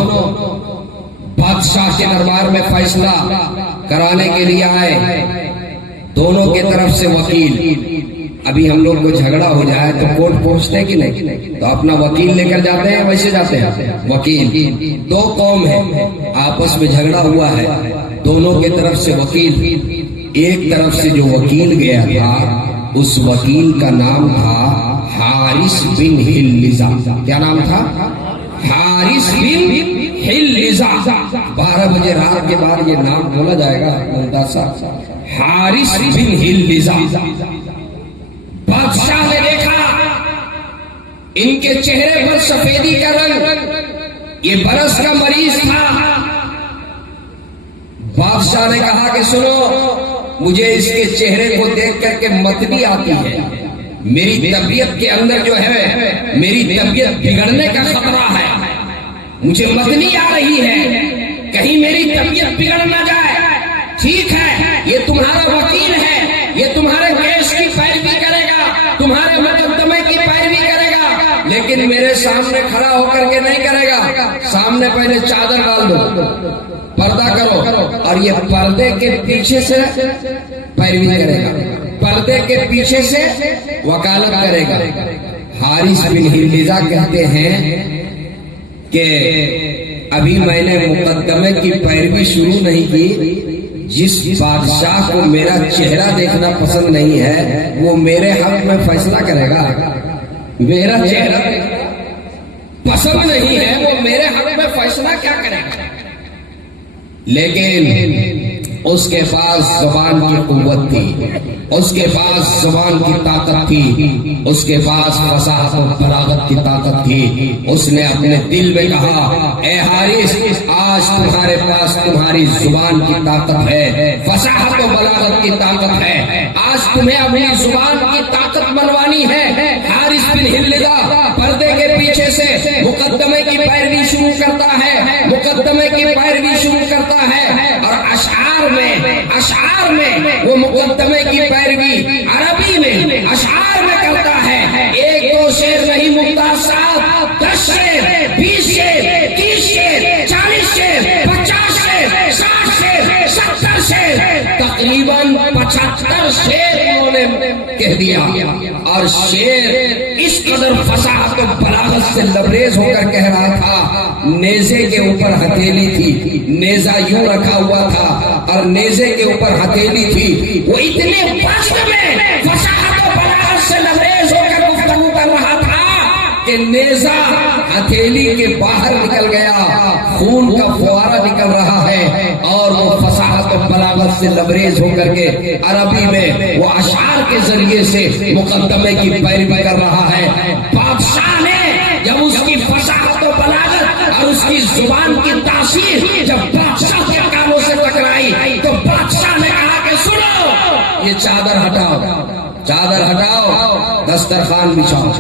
بادشاہ کے دربار میں فیصلہ کرانے کے لیے آئے. دونوں کے طرف سے وکیل. ابھی ہم لوگ کو جھگڑا ہو جائے تو کورٹ پہنچتے کہ نہیں، تو اپنا وکیل لے کر جاتے ہیں، ویسے جاتے ہیں وکیل. 2 قوم ہیں، آپس میں جھگڑا ہوا ہے، دونوں کے طرف سے وکیل. ایک طرف سے جو وکیل گیا تھا اس وکیل کا نام تھا حارث بن ہلزا. کیا نام تھا؟ حارث بن ہلزا. 12 بجے رات کے بعد یہ نام بولا جائے گا ممتاز صاحب. حارث بن ہلزا. بادشاہ نے دیکھا ان کے چہرے پر سفیدی کا رنگ، یہ برس کا مریض تھا. بادشاہ نے کہا کہ سنو، مجھے اس کے چہرے کو دیکھ کر کے متنی آتی ہے، میری طبیعت کے اندر جو ہے میری طبیعت بگڑنے کا خطرہ ہے، مجھے متنی آ رہی ہے، کہیں میری طبیعت بگڑ نہ جائے. ٹھیک ہے، یہ تمہارا وکیل ہے، یہ تمہارے کیس کی پیروی کرے گا، تمہارے مقدمے کی پیروی کرے گا، لیکن میرے سامنے کھڑا ہو کر کے نہیں کرے گا. سامنے پہلے چادر ڈال دو، پردہ کرو، اور یہ پردے کے پیچھے سے پیروی کرے گا، پردے کے پیچھے سے وکالت کرے گا. حارث بن ہلزا کہتے ہیں کہ ابھی میں نے مقدمے کی پیروی شروع نہیں کی، جس بادشاہ کو میرا چہرہ دیکھنا پسند نہیں ہے وہ میرے حق میں فیصلہ کرے گا. میرا چہرہ پسند نہیں ہے، وہ میرے حق میں فیصلہ کیا کرے گا؟ لیکن اس کے پاس زبان کی قوت تھی، اس کے پاس زبان کی طاقت تھی، اس کے پاس فصاحت و بلاغت کی طاقت تھی. اس نے اپنے دل میں کہا، اے حارث، آج تمہارے پاس تمہاری زبان کی طاقت ہے، فصاحت و بلاغت کی طاقت ہے، آج تمہیں اپنی زبان کی طاقت منوانی ہے. حارث بن ہلزا پردے کے پیچھے سے مقدمے کی پیروی شروع کرتا ہے، مقدمے کی پیروی شروع کرتا ہے، اور اشعار میں وہ مقدمے کی پیروی عربی میں اشعار میں کرتا ہے. 1-2 شعر نہیں ممتاز صاحب، 10 شعر، 20 شعر، کہہ دیا، اور شیر اس قدر فصاحت و بلاغت سے لبریز ہو کر کہہ رہا تھا، نیزے کے اوپر ہتھیلی تھی، نیزہ یوں رکھا ہوا تھا اور نیزے کے اوپر ہتھیلی تھی، وہ اتنے فصل میں فصاحت و بلاغت سے لبریز ہو کر گفتگو کر رہا تھا کہ نیزہ ہتھیلی کے باہر نکل گیا، خون کا فوارہ نکل رہا ہے، اور وہ فصاحت و بلاغت سے لبریز ہو کر کے عربی میں وہ اشعار کے ذریعے سے مقدمے کی پیروی کر رہا ہے۔ بادشاہ نے جب اس کی فصاحت و بلاغت اور اس کی زبان کی تاثیر جب بادشاہ کے کانوں سے ٹکرائی تو بادشاہ نے کہا کہ سنو، یہ چادر ہٹاؤ، چادر ہٹاؤ، دسترخوان بچھاؤ،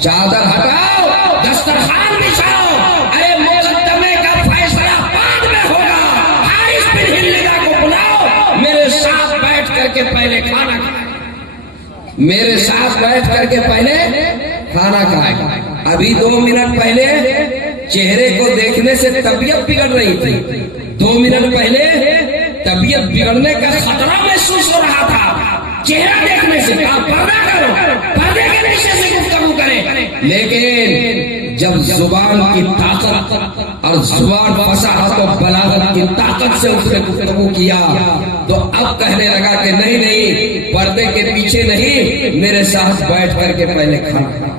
چادر ہٹاؤ، دسترخوان بچھاؤ، ارے مقدمے کا فیصلہ بعد میں ہوگا، حارث بن حلدہ کو بلاؤ، میرے ساتھ بیٹھ کر کے پہلے کھانا کھائے، میرے ساتھ بیٹھ کر کے پہلے کھانا کھائے۔ ابھی 2 منٹ پہلے چہرے کو دیکھنے سے طبیعت بگڑ رہی تھی، 2 منٹ پہلے طبیعت بگڑنے کا خطرہ محسوس ہو رہا تھا، چہرہ دیکھنے سے پردہ کرو، پردے کے نیچے سے گفتگو کریں، لیکن جب زبان کی طاقت اور زبان فصاحت و بلاغت کی طاقت سے اس نے گفتگو کیا تو اب کہنے لگا کہ نہیں نہیں، پردے کے پیچھے نہیں، میرے ساتھ بیٹھ کر کے پہلے کھانا۔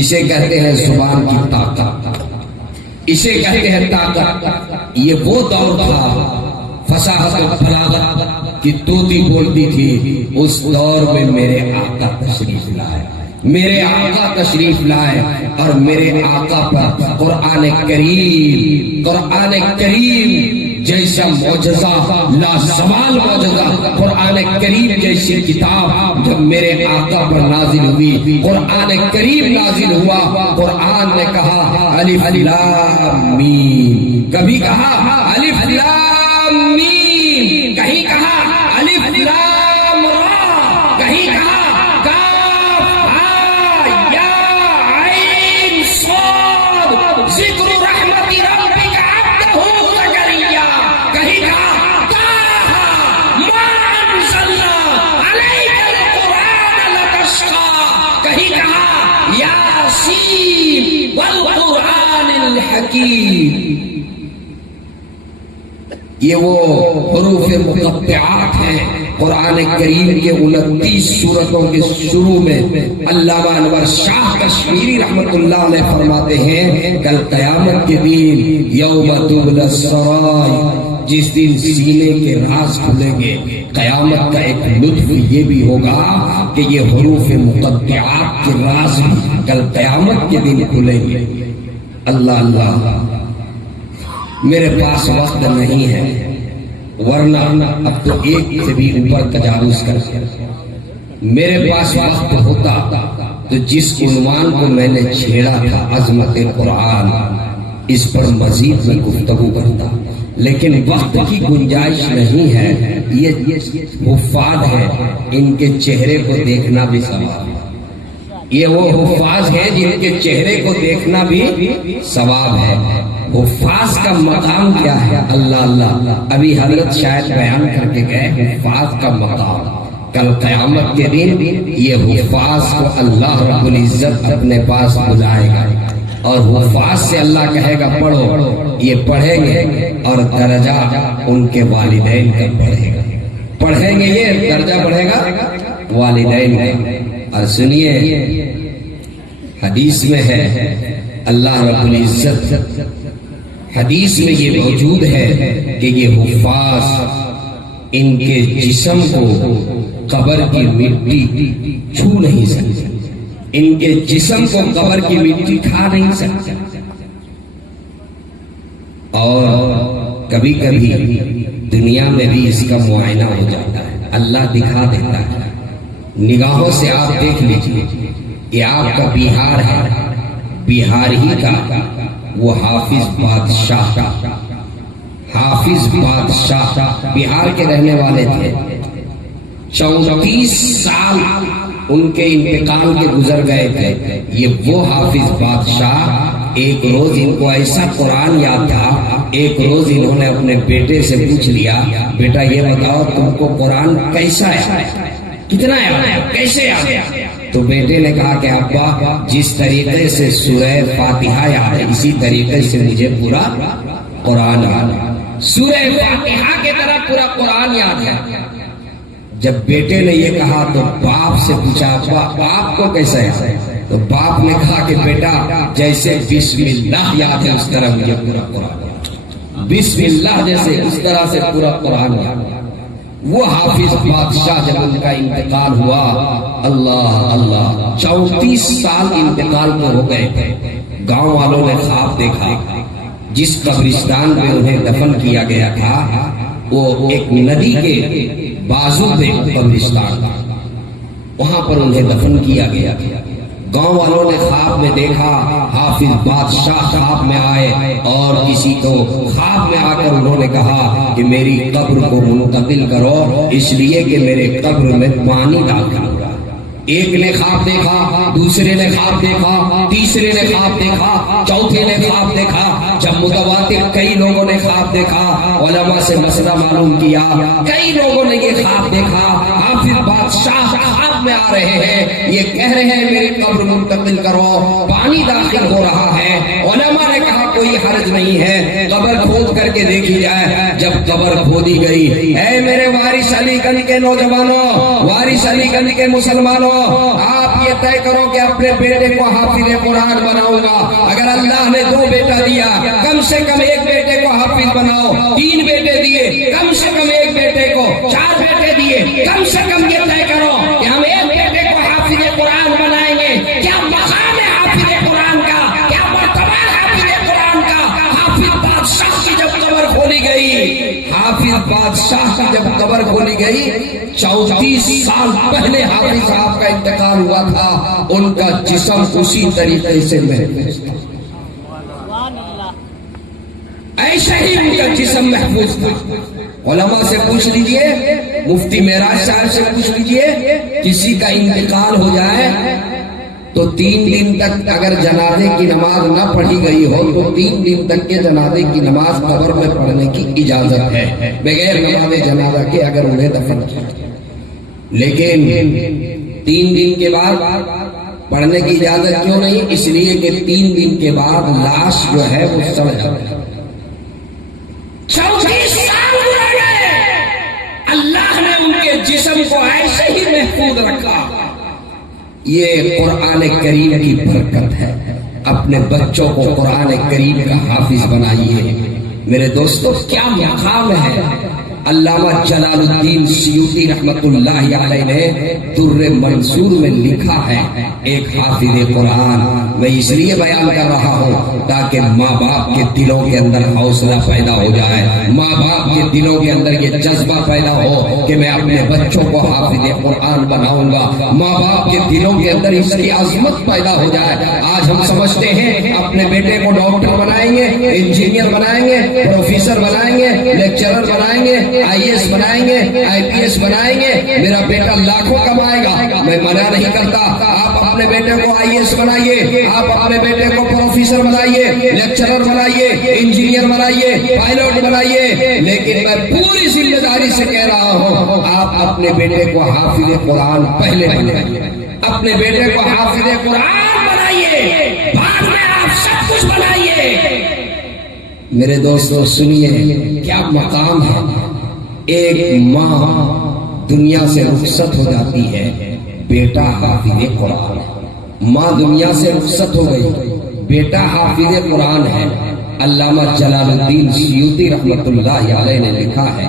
اسے کہتے ہیں زبان کی طاقت، اسے کہتے ہیں طاقت۔ یہ وہ دور تھا فصاحت و بلاغت کی طوطی بولتی تھی، اس دور میں میرے آقا تشریف لائے، میرے آقا تشریف لائے، اور میرے آقا پر قرآن کریم جیسا معجزہ، لازوال معجزہ، قرآن کریم جیسی کتاب جب میرے آقا پر نازل ہوئی، قرآن کریم نازل ہوا، قرآن نے کہا الف لام میم، کبھی کہا الف لام میم، کہیں کہا الف لام را، کہیں کہا کاف ہا یا عین صاد ذکر رحمت ربک عبدہ زکریا، کہیں کہا طٰہٰ ما انزلنا علیک القرآن لتشقیٰ، کہیں کہا یاسین والقرآن الحکیم۔ یہ وہ حروف مقطعات ہیں قرآن کریم کے 29 سورتوں کے شروع میں۔ علامہ انور شاہ کشمیری رحمت اللہ علیہ فرماتے ہیں کل قیامت کے دن یوم تبلی السرائر، جس دن سینے کے راز کھلیں گے، قیامت کا ایک لطف یہ بھی ہوگا کہ یہ حروف مقطعات کے راز بھی کل قیامت کے دن کھلیں گے۔ اللہ اللہ، میرے پاس وقت نہیں ہے، ورنہ اب تو ایک سے بھی اوپر تجاوز کر، میرے پاس وقت ہوتا تو جس عنوان کو میں نے چھیڑا تھا عظمت قرآن، اس پر مزید میں گفتگو کرتا، لیکن وقت کی گنجائش نہیں ہے۔ یہ حفاظ ہیں، ان کے چہرے کو دیکھنا بھی ثواب ہے، یہ وہ حفاظ ہیں جن کے چہرے کو دیکھنا بھی ثواب ہے۔ حفاظ کا مقام کیا ہے؟ اللہ اللہ، ابھی حضرت شاید بیان کر کے گئے حفاظ کا مقام۔ کل قیامت کے دن یہ حفاظ کو اللہ رب العزت اپنے پاس بلائے گا، اور حفاظ سے اللہ کہے گا پڑھو، یہ پڑھیں گے اور درجہ ان کے والدین کا بڑھے گا، پڑھیں گے یہ درجہ بڑھے گا والدین کا۔ اور سنیے، حدیث میں ہے اللہ رب العزت، حدیث میں یہ موجود ہے کہ یہ حفاظ ان کے جسم کو قبر کی مٹی چھو نہیں سکتے، ان کے جسم کو قبر کی مٹی کھا نہیں سکتے، اور کبھی کبھی دنیا میں بھی اس کا معائنہ ہو جاتا ہے، اللہ دکھا دیتا ہے، نگاہوں سے آپ دیکھ لیجیے، یہ آپ کا بہار ہے، بہار ہی کا وہ حافظ بادشاہ بہار کے رہنے والے تھے، 34 سال ان کے انتقال کے گزر گئے تھے۔ یہ وہ حافظ بادشاہ، ایک روز ان کو ایسا قرآن یاد تھا، ایک روز انہوں نے اپنے بیٹے سے پوچھ لیا، بیٹا یہ بتاؤ تم کو قرآن کیسا ہے؟ کتنا یاد ہے، کیسے یاد ہے؟ تو بیٹے نے کہا کہ ابا جس طریقے سے سورہ فاتحہ یاد ہے اسی طریقے سے مجھے پورا قرآن یاد ہے، سورہ فاتحہ کی طرح پورا قرآن یاد ہے۔ جب بیٹے نے یہ کہا تو باپ سے پوچھا ابا آپ کو کیسا یاد ہے؟ تو باپ نے کہا کہ بیٹا جیسے بسم اللہ یاد ہے اس طرح مجھے پورا قرآن یاد ہے، بسم اللہ جیسے اس طرح سے پورا قرآن یاد ہے۔ وہ حافظ بادشاہ جب ان کا انتقال ہوا، اللہ اللہ 34 سال انتقال کو ہو گئے تھے، گاؤں والوں نے خواب دیکھا جس قبرستان میں انہیں دفن کیا گیا تھا وہ ایک ندی کے بازو پہ قبرستان تھا، وہاں پر انہیں دفن کیا گیا۔ گاؤں والوں نے خواب میں دیکھا حافظ بادشاہ خواب میں آئے اور کسی کو خواب میں آ کر انہوں نے کہا کہ میری قبر کو منتقل کرو اس لیے کہ میرے قبر میں پانی داخل ہو رہا ہے۔ ایک نے خواب دیکھا، دوسرے نے خواب دیکھا، تیسرے نے خواب دیکھا، چوتھے نے خواب دیکھا۔ جب متواتر کئی لوگوں نے خواب دیکھا، علماء سے مسئلہ معلوم کیا، کئی لوگوں نے یہ خواب دیکھا حافظ بادشاہ خواب میں آ رہے ہیں، یہ کہہ رہے ہیں میری قبر منتقل کرو، پانی داخل ہو رہا ہے۔ علماء نے کہا کوئی حرج نہیں ہے، قبر کھود کر کے دیکھی جائے۔ جب قبر کھودی گئی، اے میرے وارث علی گنج کے نوجوانوں، وارث علی گنج کے مسلمانوں، آپ یہ طے کرو کہ اپنے بیٹے کو حافظ قرآن بناؤں گا۔ اگر اللہ نے 2 بیٹا دیا کم سے کم ایک بیٹے کو حافظ بناؤ، 3 بیٹے دیے کم سے کم ایک بیٹے کو، 4 بیٹے دیے کم سے کم یہ طے کرو کہ ہم ایک بیٹے کو حافظ قرآن بنائیں گے۔ کیا مقام ہے حافظ قرآن کا، کیا مرتبہ ہے حافظ قرآن کا۔ حافظ بادشاہ کی جب قبر کھولی گئی، حافظ بادشاہ کی جب قبر کھولی گئی، 34 سال پہلے حافظ صاحب کا انتقال ہوا تھا، ان کا جسم اسی طریقے سے محفوظ تھا، ایسا ہی ان کا جسم محفوظ تھا۔ علماء سے پوچھ لیجئے، مفتی معراج صاحب سے پوچھ لیجئے، کسی کا انتقال ہو جائے تو 3 دن تک اگر جنازے کی نماز نہ پڑھی گئی ہو تو 3 دن تک کے جنازے کی نماز قبر میں پڑھنے کی اجازت ہے بغیر نماز جنازہ کے اگر انہیں دفن کیا۔ لیکن 3 دن کے بعد پڑھنے کی اجازت کیوں نہیں؟ اس لیے کہ 3 دن کے بعد لاش جو ہے وہ سڑ جاتی ہے۔ 34 سال گزر گئے، اللہ نے ان کے جسم کو ایسے ہی محفوظ رکھا۔ یہ قرآن کریم کی برکت ہے۔ اپنے بچوں کو قرآن کریم کا حافظ بنائیے۔ میرے دوستو کیا مقام ہے۔ علامہ جلال الدین سیوطی رحمت اللہ علیہ نے در منصور میں لکھا ہے ایک حافظ قرآن، میں اس لیے بیان کر رہا ہوں تاکہ ماں باپ کے دلوں کے اندر حوصلہ پیدا ہو جائے، ماں باپ کے دلوں کے اندر یہ جذبہ پیدا ہو کہ میں اپنے بچوں کو حافظ قرآن بناؤں گا، ماں باپ کے دلوں کے اندر اس کی عظمت پیدا ہو جائے۔ آج ہم سمجھتے ہیں اپنے بیٹے کو ڈاکٹر بنائیں گے، انجینئر بنائیں گے، پروفیسر بنائیں گے، لیکچرر بنائیں گے، IAS بنائیں گے، IPS بنائیں گے، میرا بیٹا لاکھوں کمائے گا۔ میں منع نہیں کرتا، آپ اپنے بیٹے کو IAS بنائیے، آپ اپنے بیٹے کو پروفیسر بنائیے، لیکچرر بنائیے، انجینئر بنائیے، پائلٹ بنائیے، لیکن میں پوری ذمہ داری سے کہہ رہا ہوں آپ اپنے بیٹے کو حافظ قرآن پہلے بنائیے، اپنے بیٹے کو حافظ قرآن بنائیے، بعد میں آپ سب کچھ بنائیے۔ میرے دوستو سنیے کیا مقام ہے۔ ایک ماں دنیا سے رخصت ہو جاتی ہے، بیٹا حافظ قرآن ہے۔ ماں دنیا سے رخصت ہو گئی، بیٹا حافظ قرآن ہے۔ علامہ جلال الدین سیوطی رحمت اللہ علیہ نے لکھا ہے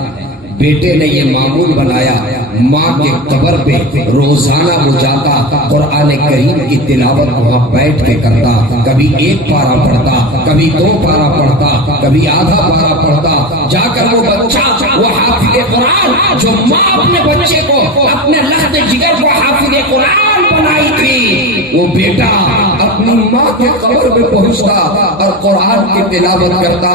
بیٹے نے یہ معمول بنایا، ماں کے قبر پہ روزانہ وہ جاتا، قرآن کریم کی تلاوت وہاں بیٹھ کے کرتا، کبھی 1 پارہ پڑھتا، کبھی 2 پارہ پڑھتا، کبھی آدھا پارہ پڑھتا۔ جا کر وہ بچہ، وہ حافظ قرآن جو ماں اپنے بچے کو، اپنے لحد جگر کو حافظ قرآن بنائی تھی، وہ بیٹا اپنی ماں کے قبر میں پہنچتا اور قرآن کی تلاوت کرتا۔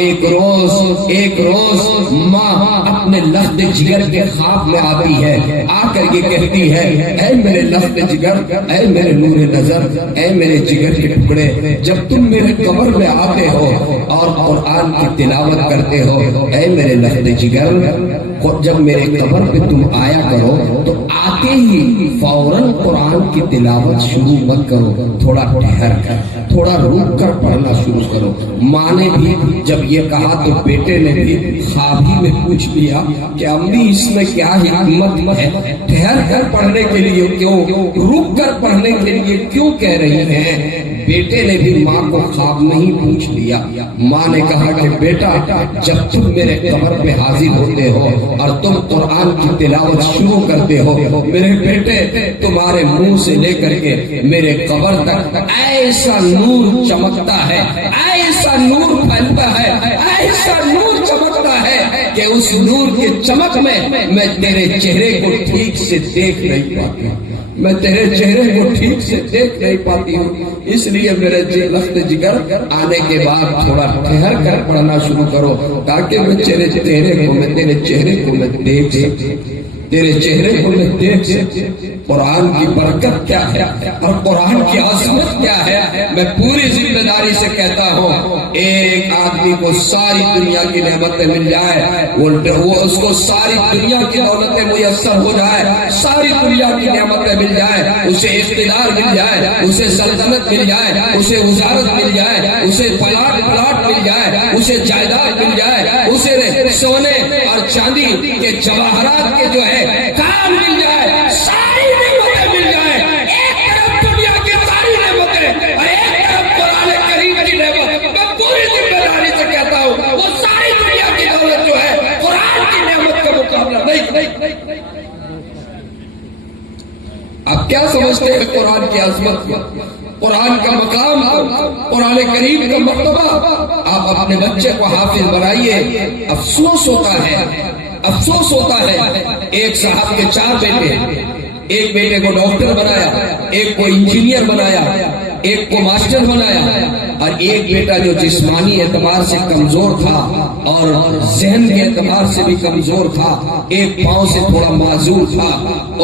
ایک روز ماں اپنے لحد جگر کے خواب میں آتی ہے، آ کر یہ کہتی ہے اے میرے لحد جگر، اے میرے نور نظر، اے میرے جگر کے ٹکڑے، جب تم میرے قبر میں آتے ہو اور قرآن کی تلاوت کرتے ہو، اے میرے لحد جگر جب میرے قبر پہ تم آیا کرو تو آتے ہی فوراً قرآن کی تلاوت شروع مت کرو، تھوڑا ٹھہر کر، تھوڑا رک کر پڑھنا شروع کرو۔ ماں نے بھی جب یہ کہا تو بیٹے نے بھی خواب ہی میں پوچھ لیا کہ امی اس میں کیا حکمت ہے، ٹھہر کر پڑھنے کے لیے کیوں، رک کر پڑھنے کے لیے کیوں کہہ رہی ہیں؟ بیٹے نے بھی ماں کو خواب نہیں پوچھ لیا۔ ماں نے کہا کہ بیٹا جب تم میرے قبر پہ حاضر ہوتے ہو اور تم قرآن کی تلاوت شروع کرتے ہو، میرے بیٹے تمہارے منہ سے لے کر کے میرے قبر تک ایسا نور چمکتا ہے، ایسا نور پھیلتا ہے، ایسا نور چمکتا ہے کہ اس نور کے چمک میں تیرے چہرے کو ٹھیک سے دیکھ نہیں پاتی، میں تیرے چہرے کو ٹھیک سے دیکھ نہیں پاتی ہوں، اس لیے میرے لخت جگر آنے کے بعد تھوڑا ٹھہر کر پڑھنا شروع کرو تاکہ میں تیرے چہرے کو میں دیکھ سکوں، تیرے چہرے کو میں دیکھ سکوں۔ قرآن کی برکت کیا ہے اور قرآن کی عظمت کیا ہے، میں پوری ذمہ داری سے کہتا ہوں، ایک آدمی کو ساری دنیا کی نعمتیں مل جائے، وہ اس کو ساری دنیا کی دولتیں میسر ہو جائے، ساری دنیا کی نعمتیں مل جائے، اسے اقتدار مل جائے، اسے سلطنت مل جائے، اسے وزارت مل جائے، اسے پلاٹ مل جائے، اسے جائیداد مل جائے، اسے سونے اور چاندی کے جواہرات کے جو ہے کام مل جائے، ساری نعمتیں مل جائے، ایک طرف دنیا کی ساری نعمتیں اور ایک طرف قرآن کریم کی نعمت، میں پوری ذمہ داری سے کہتا ہوں وہ ساری دنیا کی دولت جو ہے قرآن کی نعمت کا مقابلہ نہیں۔ آپ کیا سمجھتے ہیں قرآن کی عظمت، قرآن کا مقام، قرآن کریم کا مرتبہ؟ آپ اپنے بچے کو حافظ بنائیے۔ افسوس ہوتا ہے ایک صاحب کے 4 بیٹے، ایک بیٹے کو ڈاکٹر بنایا، ایک کو انجینئر بنایا، ایک کو ماسٹر بنایا، اور ایک بیٹا جو جسمانی اعتبار سے کمزور تھا اور ذہن کے اعتبار سے بھی کمزور تھا، ایک پاؤں سے تھوڑا معذور تھا،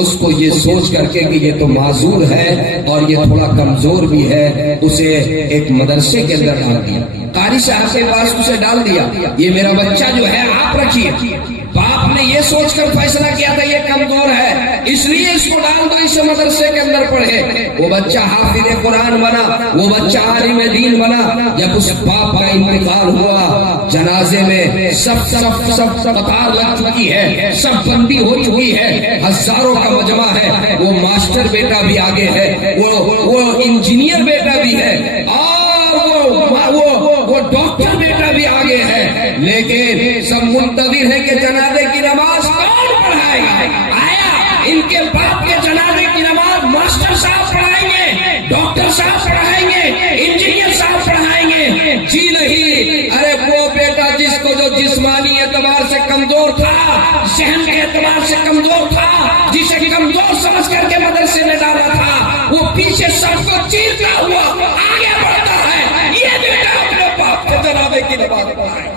اس کو یہ سوچ کر کے کہ یہ تو معذور ہے اور یہ تھوڑا کمزور بھی ہے، اسے ایک مدرسے کے اندر ڈال دیا، قاری صاحب کے پاس اسے ڈال دیا، یہ میرا بچہ جو ہے آپ رکھیے۔ باپ نے یہ سوچ کر فیصلہ کیا تھا یہ کمزور ہے، اس لیے اس کو ڈال دو، اسے مدرسے کے اندر پڑھے۔ وہ بچہ حافظ قرآن بنا، وہ بچہ عالم دین بنا۔ جب اس باپ کا انتقال ہوا، جنازے میں سب قطار لگ چکی ہے، سب بندی ہو چکی ہے، ہزاروں کا مجمع ہے، وہ ماسٹر بیٹا بھی آگے ہے، وہ انجینئر بیٹا بھی ہے، اور وہ ڈاکٹر بیٹا بھی آگے ہے، لیکن سب منتظر ہے کہ جنازے کی نماز کون پڑھائے گا؟ آیا ان کے باپ کے جنازے کی نماز ماسٹر صاحب پڑھائیں گے، ڈاکٹر صاحب پڑھائیں گے، انجینئر صاحب پڑھائیں گے؟ جی نہیں، ارے وہ بیٹا جس کو جو جسمانی اعتبار سے کمزور تھا، ذہن کے اعتبار سے کمزور تھا، جسے کمزور سمجھ کر کے مدرسے میں ڈالا تھا، وہ پیچھے سب کو چیرتا ہوا آگے بڑھتا ہے۔ یہ بیٹا اپنے باپ کے جنازے کی نماز پڑھائے گا،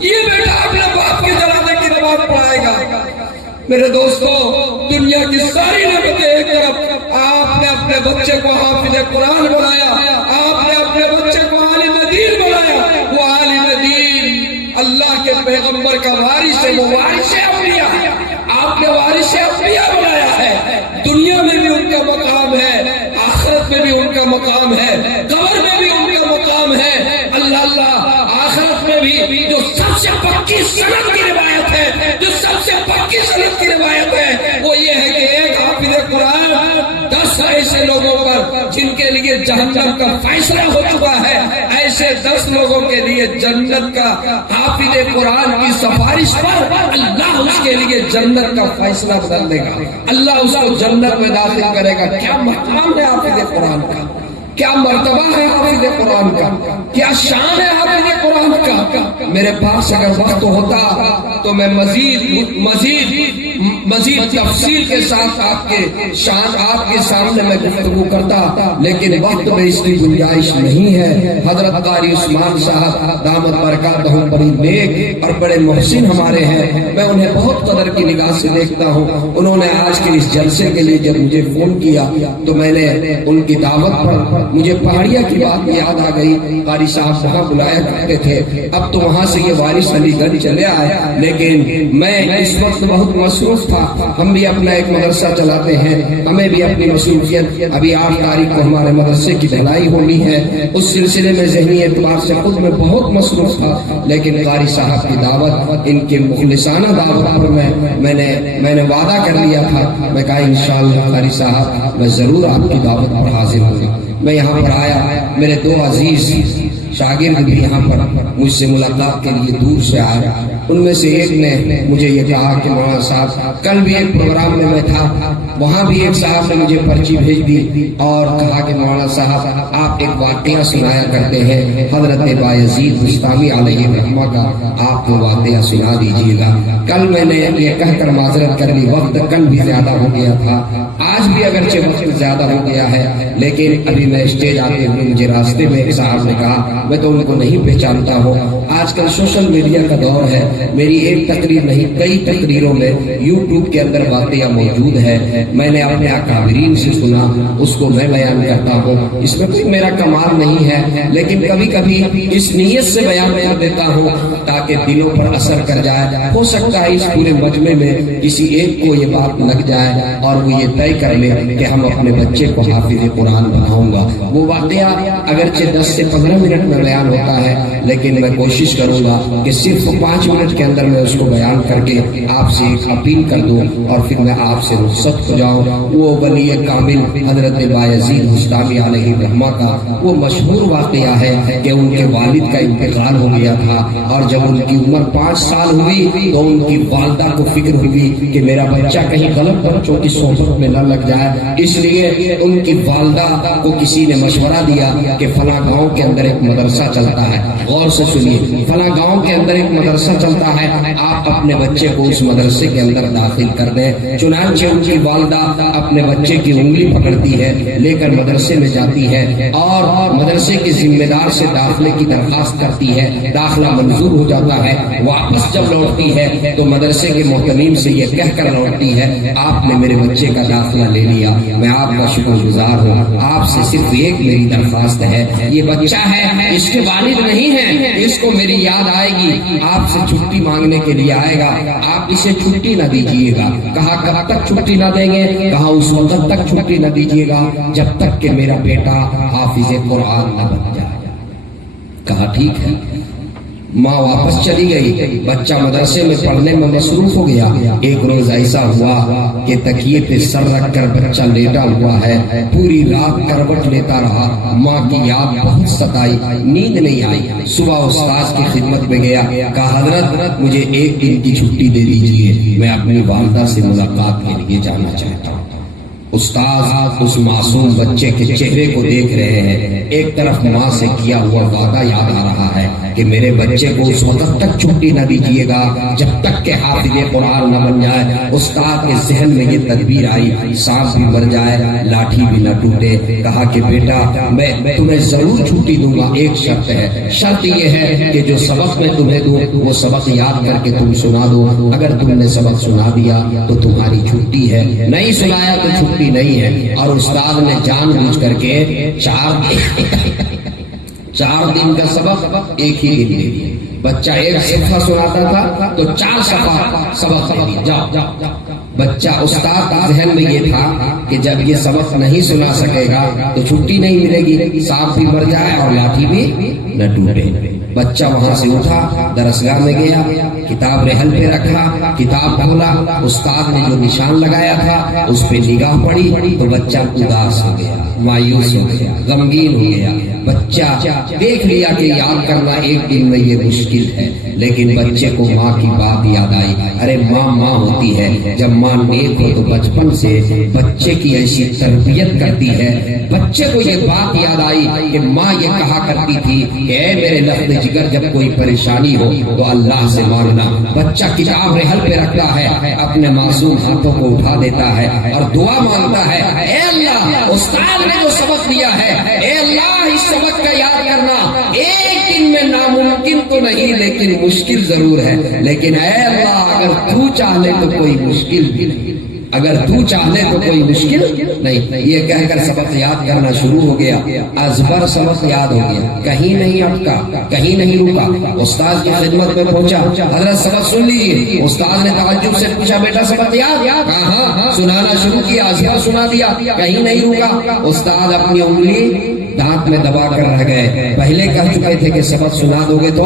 یہ بیٹا اپنے باپ کے جنازے کی نماز پڑھائے گا۔ میرے دوستو، دنیا کی ساری نعمتیں ایک طرف، آپ نے اپنے بچے کو حافظ قرآن بنایا، آپ نے اپنے بچے کو عالم دین بنایا، وہ عالم دین اللہ کے پیغمبر کا وارث ہے، وہ وارث اولیاء، آپ نے وارث اولیاء بنایا ہے۔ دنیا میں بھی ان کا مقام ہے، آخرت میں بھی ان کا مقام ہے، قبر میں بھی ان کا مقام ہے۔ اللہ آخرت میں بھی جو سب سے پکی سند کی روایت ہے، جو سب سے پکی سند کی روایت ہے، وہ یہ ہے کہ ایک حافظ قرآن 10 ایسے لوگوں پر جن کے لیے جہنم کا فیصلہ ہو چکا ہے، ایسے 10 لوگوں کے لیے جنت کا حافظ قرآن کی سفارش پر اللہ اس کے لیے جنت کا فیصلہ بدل دے گا، اللہ اس کو جنت میں داخل کرے گا۔ کیا مقام ہے حافظ قرآن کا، کیا مرتبہ ہے حافظ قرآن کا، کیا شان ہے حافظ قرآن کا۔ میرے پاس اگر وقت ہوتا تو میں مزید مزید تفصیل کے ساتھ آپ کے سامنے میں گفتگو کرتا، لیکن وقت میں اس کی گنجائش نہیں ہے۔ حضرت قاری عثمان صاحب دامت برکاتہم بڑی نیک اور بڑے محسن ہمارے ہیں، میں انہیں بہت قدر کی نگاہ سے دیکھتا ہوں۔ انہوں نے آج کے اس جلسے کے لیے جب مجھے فون کیا تو میں نے ان کی دعوت پر مجھے پہاڑیا کی بات یاد آ گئی۔ قاری صاحب وہاں بلایا کرتے تھے، اب تو وہاں سے یہ وارث علی گنج چلے آئے، لیکن میں اس وقت بہت مصروف تھا۔ ہم بھی اپنا ایک مدرسہ چلاتے ہیں، ہمیں بھی اپنی مصروفیت، ابھی 8 تاریخ کو ہمارے مدرسے کی ڈھلائی ہونی ہے، اس سلسلے میں ذہنی اعتبار سے خود میں بہت مصروف تھا، لیکن قاری صاحب کی دعوت، ان کے مخلصانہ دعوت پر میں نے وعدہ کر لیا تھا۔ میں کہا انشاءاللہ قاری صاحب میں ضرور آپ کی دعوت پر حاضر ہوں گا۔ میں یہاں پر آیا، میرے 2 عزیز شاگرد بھی یہاں پر مجھ سے ملاقات کے لیے دور سے آئے۔ ان میں سے ایک نے مجھے یہ کہا کہ مولانا صاحب، کل بھی ایک پروگرام میں تھا، وہاں بھی ایک صاحب نے مجھے پرچی بھیج دی اور کہا کہ مولانا صاحب آپ ایک واقعہ سنایا کرتے ہیں، حضرت بایزید بستامی علیہ الرحمہ کا، آپ کو واقعہ سنا دیجیے گا۔ کل میں نے یہ کہہ کر معذرت کر لی، وقت کل بھی زیادہ ہو گیا تھا، آج بھی اگرچہ وقت زیادہ ہو گیا ہے، لیکن ابھی میں اسٹیج آتے ہوئے مجھے راستے میں ایک صاحب نے کہا، میں تو ان کو نہیں پہچانتا ہوں، آج کل سوشل میڈیا کا دور ہے، میری ایک تقریر نہیں کئی تقریروں میں یوٹیوب کے اندر واقعہ موجود ہے، میں نے اپنے اکابرین سے سنا، اس کو میں بیان کرتا ہوں، اس میں کوئی میرا کمال نہیں ہے، لیکن کبھی کبھی اس نیت سے بیان کر دیتا ہوں تاکہ دلوں پر اثر کر جائے۔ ہو سکتا ہے اس پورے مجمع میں کسی ایک کو یہ بات لگ جائے اور وہ یہ طے کر لے کہ ہم اپنے بچے کو حافظ قرآن بناؤں گا۔ وہ واقعہ اگرچہ 10 سے 15 منٹ میں بیان ہوتا ہے، لیکن میں کوشش کروں گا کہ صرف 5 منٹ کے اندر میں اس کو بیان کر کے آپ سے ایک اپیل کر دوں اور پھر میں آپ سے رخصت ہو جاؤں۔ وہ ولی کامل حضرت بایزید بستامی علیہ الرحمہ کا وہ مشہور واقعہ ہے کہ ان کے والد کا انتقال ہو گیا تھا، اور جب ان کی عمر 5 سال ہوئی تو ان کی والدہ کو فکر ہوئی کہ میرا بچہ کہیں غلط بچوں کی صحبت میں نہ لگ جائے، اس لیے ان کی والدہ کو کسی نے مشورہ دیا کہ فلاں گاؤں کے اندر ایک مدرسہ چلتا ہے، غور سے سنیے، فلاں گاؤں کے اندر ایک مدرسہ چلتا ہے، آپ اپنے بچے کو اس مدرسے کے اندر داخل کر دیں۔ چنانچہ ان کی والدہ اپنے بچے کی انگلی پکڑتی ہے، لے کر مدرسے میں جاتی ہے اور مدرسے کے ذمہ دار سے داخلے کی درخواست کرتی ہے، داخلہ منظور ہو جاتا ہے۔ واپس جب لوٹتی ہے تو مدرسے کے محتمیم سے یہ کہہ کر لوٹتی ہے، آپ نے میرے بچے کا داخلہ لے لیا، میں آپ کا شکر گزار ہوں، آپ سے صرف ایک میری درخواست ہے، یہ بچہ ہے، اس کے والد نہیں ہے، اس کو میری یاد آئے گی، آپ سے چھٹی مانگنے کے لیے آئے گا، آپ اسے چھٹی نہ دیجیے گا۔ کہا کب تک چھٹی نہ دیں گے؟ کہا اس وقت تک چھٹی نہ دیجیے گا جب تک کہ میرا بیٹا حافظ قرآن نہ بن جائے۔ کہا ٹھیک ہے۔ ماں واپس چلی گئی، بچہ مدرسے میں پڑھنے میں مصروف ہو گیا۔ ایک روز ایسا ہوا کہ تکیے پہ سر رکھ کر بچہ لیٹا ہوا ہے، پوری رات کروٹ لیتا رہا، ماں کی یاد بہت ستائی، نیند نہیں آئی۔ صبح استاد کی خدمت میں گیا، کہا حضرت مجھے 1 دن کی چھٹی دے دیجیے، میں اپنی والدہ سے ملاقات کے لیے جانا چاہتا ہوں۔ استاد اس معصوم بچے کے چہرے کو دیکھ رہے ہیں، ایک طرف ماں سے کیا ہوا وعدہ یاد آ رہا ہے کہ میرے بچے کو اس وقت تک چھٹی نہ دیجیے گا جب تک کہ حافظ قرآن نہ بن جائے۔ استاد کے ذہن میں یہ تدبیر آئی، سانپ بھی مر جائے لاٹھی بھی نہ ٹوٹے۔ کہا کہ بیٹا میں تمہیں ضرور چھٹی دوں گا، ایک شرط ہے، شرط یہ ہے کہ جو سبق میں تمہیں دوں وہ سبق یاد کر کے تم سنا دو، اگر تم نے سبق سنا دیا تو تمہاری چھٹی ہے، نہیں سنایا تو چھٹی نہیں ہے۔ اور استاد نے جان بوجھ کر کے 4 دن کا سبق ایک ہی دن دے دیا۔ بچہ 1 صفحہ سناتا تھا تو 4 صفحہ سبق دے دیا، جاؤ۔ بچہ استاد کا ذہن میں یہ تھا کہ جب یہ سبق نہیں سنا سکے گا تو چھٹی نہیں ملے گی، سانپ بھی مر جائے اور لاٹھی بھی نہ ٹوٹے۔ بچہ وہاں سے اٹھا، درسگاہ میں گیا، کتاب رحل پہ رکھا، کتاب کھولا، استاد نے جو نشان لگایا تھا اس پہ نگاہ پڑی تو بچہ اداس ہو گیا، مایوس ہو گیا، غمگین ہو گیا۔ بچہ دیکھ لیا کہ یاد کرنا 1 دن میں یہ مشکل ہے، لیکن بچے کو ماں کی بات یاد آئی۔ ارے ماں ہوتی ہے، جب ماں نیک ہو تو بچپن سے بچے کی ایسی تربیت کرتی ہے۔ بچے کو یہ بات یاد آئی کہ ماں یہ کہا کرتی تھی کہ اے میرے لفظ جگر جب کوئی پریشانی ہو تو اللہ سے مانگنا ہونا. بچہ کتاب رحل پہ رکھتا ہے, اپنے معصوم ہاتھوں کو اٹھا دیتا ہے اور دعا مانگتا ہے, اے اللہ استاد نے جو سبق دیا ہے, اے اللہ اس سبق کا یاد کرنا ایک دن میں ناممکن تو نہیں لیکن مشکل ضرور ہے, لیکن اے اللہ اگر تو چاہے تو کوئی مشکل بھی نہیں, اگر تو چاہے تو کوئی مشکل نہیں. یہ کہہ کر سبق یاد کرنا شروع ہو گیا. ازبر سبق یاد ہو گیا, کہیں نہیں اٹکا, کہیں نہیں رکا. استاد کی خدمت میں پہنچا, حضرت سبق سن لیجیے. استاد نے تعجب سے پوچھا, بیٹا سبق یاد؟ ہاں. سنانا شروع کیا, ازبر سنا دیا, کہیں نہیں رکا. استاد اپنی انگلی دانت میں دبا کر رہ گئے. پہلے کہہ چکے تھے کہ سبق سنا دو گے تو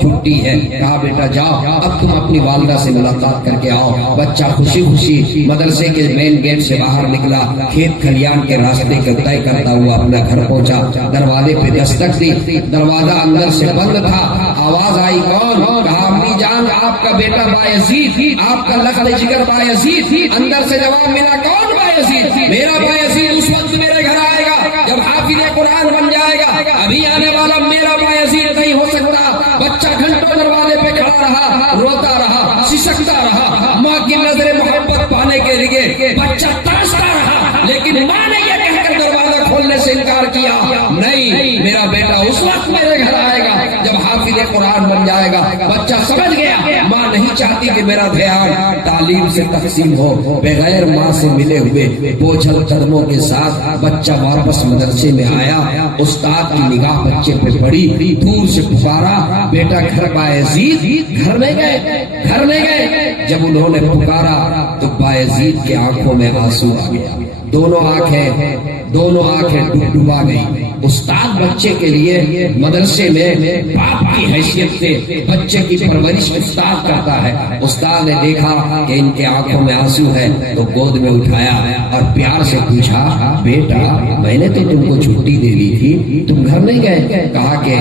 چھٹی ہے. کہا بیٹا جاؤ, اب تم اپنی والدہ سے ملاقات کر کے آؤ. بچہ خوشی خوشی مدرسے کے مین گیٹ سے باہر نکلا, کھیت کھلیان کے راستے کو طے کرتا ہوا اپنا گھر پہنچا. دروازے پہ دستک دی, دروازہ اندر سے بند تھا. آواز آئی, کون؟ کہا امی جان آپ کا بیٹا بایزید, آپ کا لخت جگر بایزید. اندر سے جواب ملا, کون بایزید؟ میرا بایزید اس وقت میرے گھر آئے گا جب حافظ قرآن بن جائے گا, ابھی آنے والا میرا بایزید نہیں ہو سکتا. بچہ گھنٹوں دروازے پہ کھڑا رہا, روتا رہا, سسکتا رہا. ماں کی نظر محبت پانے کے لیے بچہ ترستا رہا, لیکن ماں نے یہ کہہ کر دروازہ کھولنے سے انکار کیا, نہیں میرا بیٹا اس وقت میرے گھر آئے گا جب حافظ قرآن بن جائے گا. بچہ سمجھ گیا ماں نہیں چاہتی کہ میرا دھیان تعلیم سے تقسیم ہو. بغیر ماں سے ملے ہوئے بوجھل قدموں کے ساتھ بچہ واپس مدرسے میں آیا. استاد کی نگاہ بچے پہ پڑی, دور سے پکارا, بیٹا گھر بایزید. گھر لے گئے. جب انہوں نے پکارا تو بایزید کے آنکھوں میں آنسو آ گیا. دونوں آنکھیں ڈبا گئی. استاد بچے کے لیے مدرسے میں باپ کی حیثیت سے بچے کی پرورش استاد کرتا ہے. استاد نے دیکھا کہ ان کے آنکھوں میں آنسو ہے تو گود میں اٹھایا اور پیار سے پوچھا, بیٹا میں نے تو تم کو چھٹی دے دی تھی, تم گھر نہیں گئے؟ کہا کہ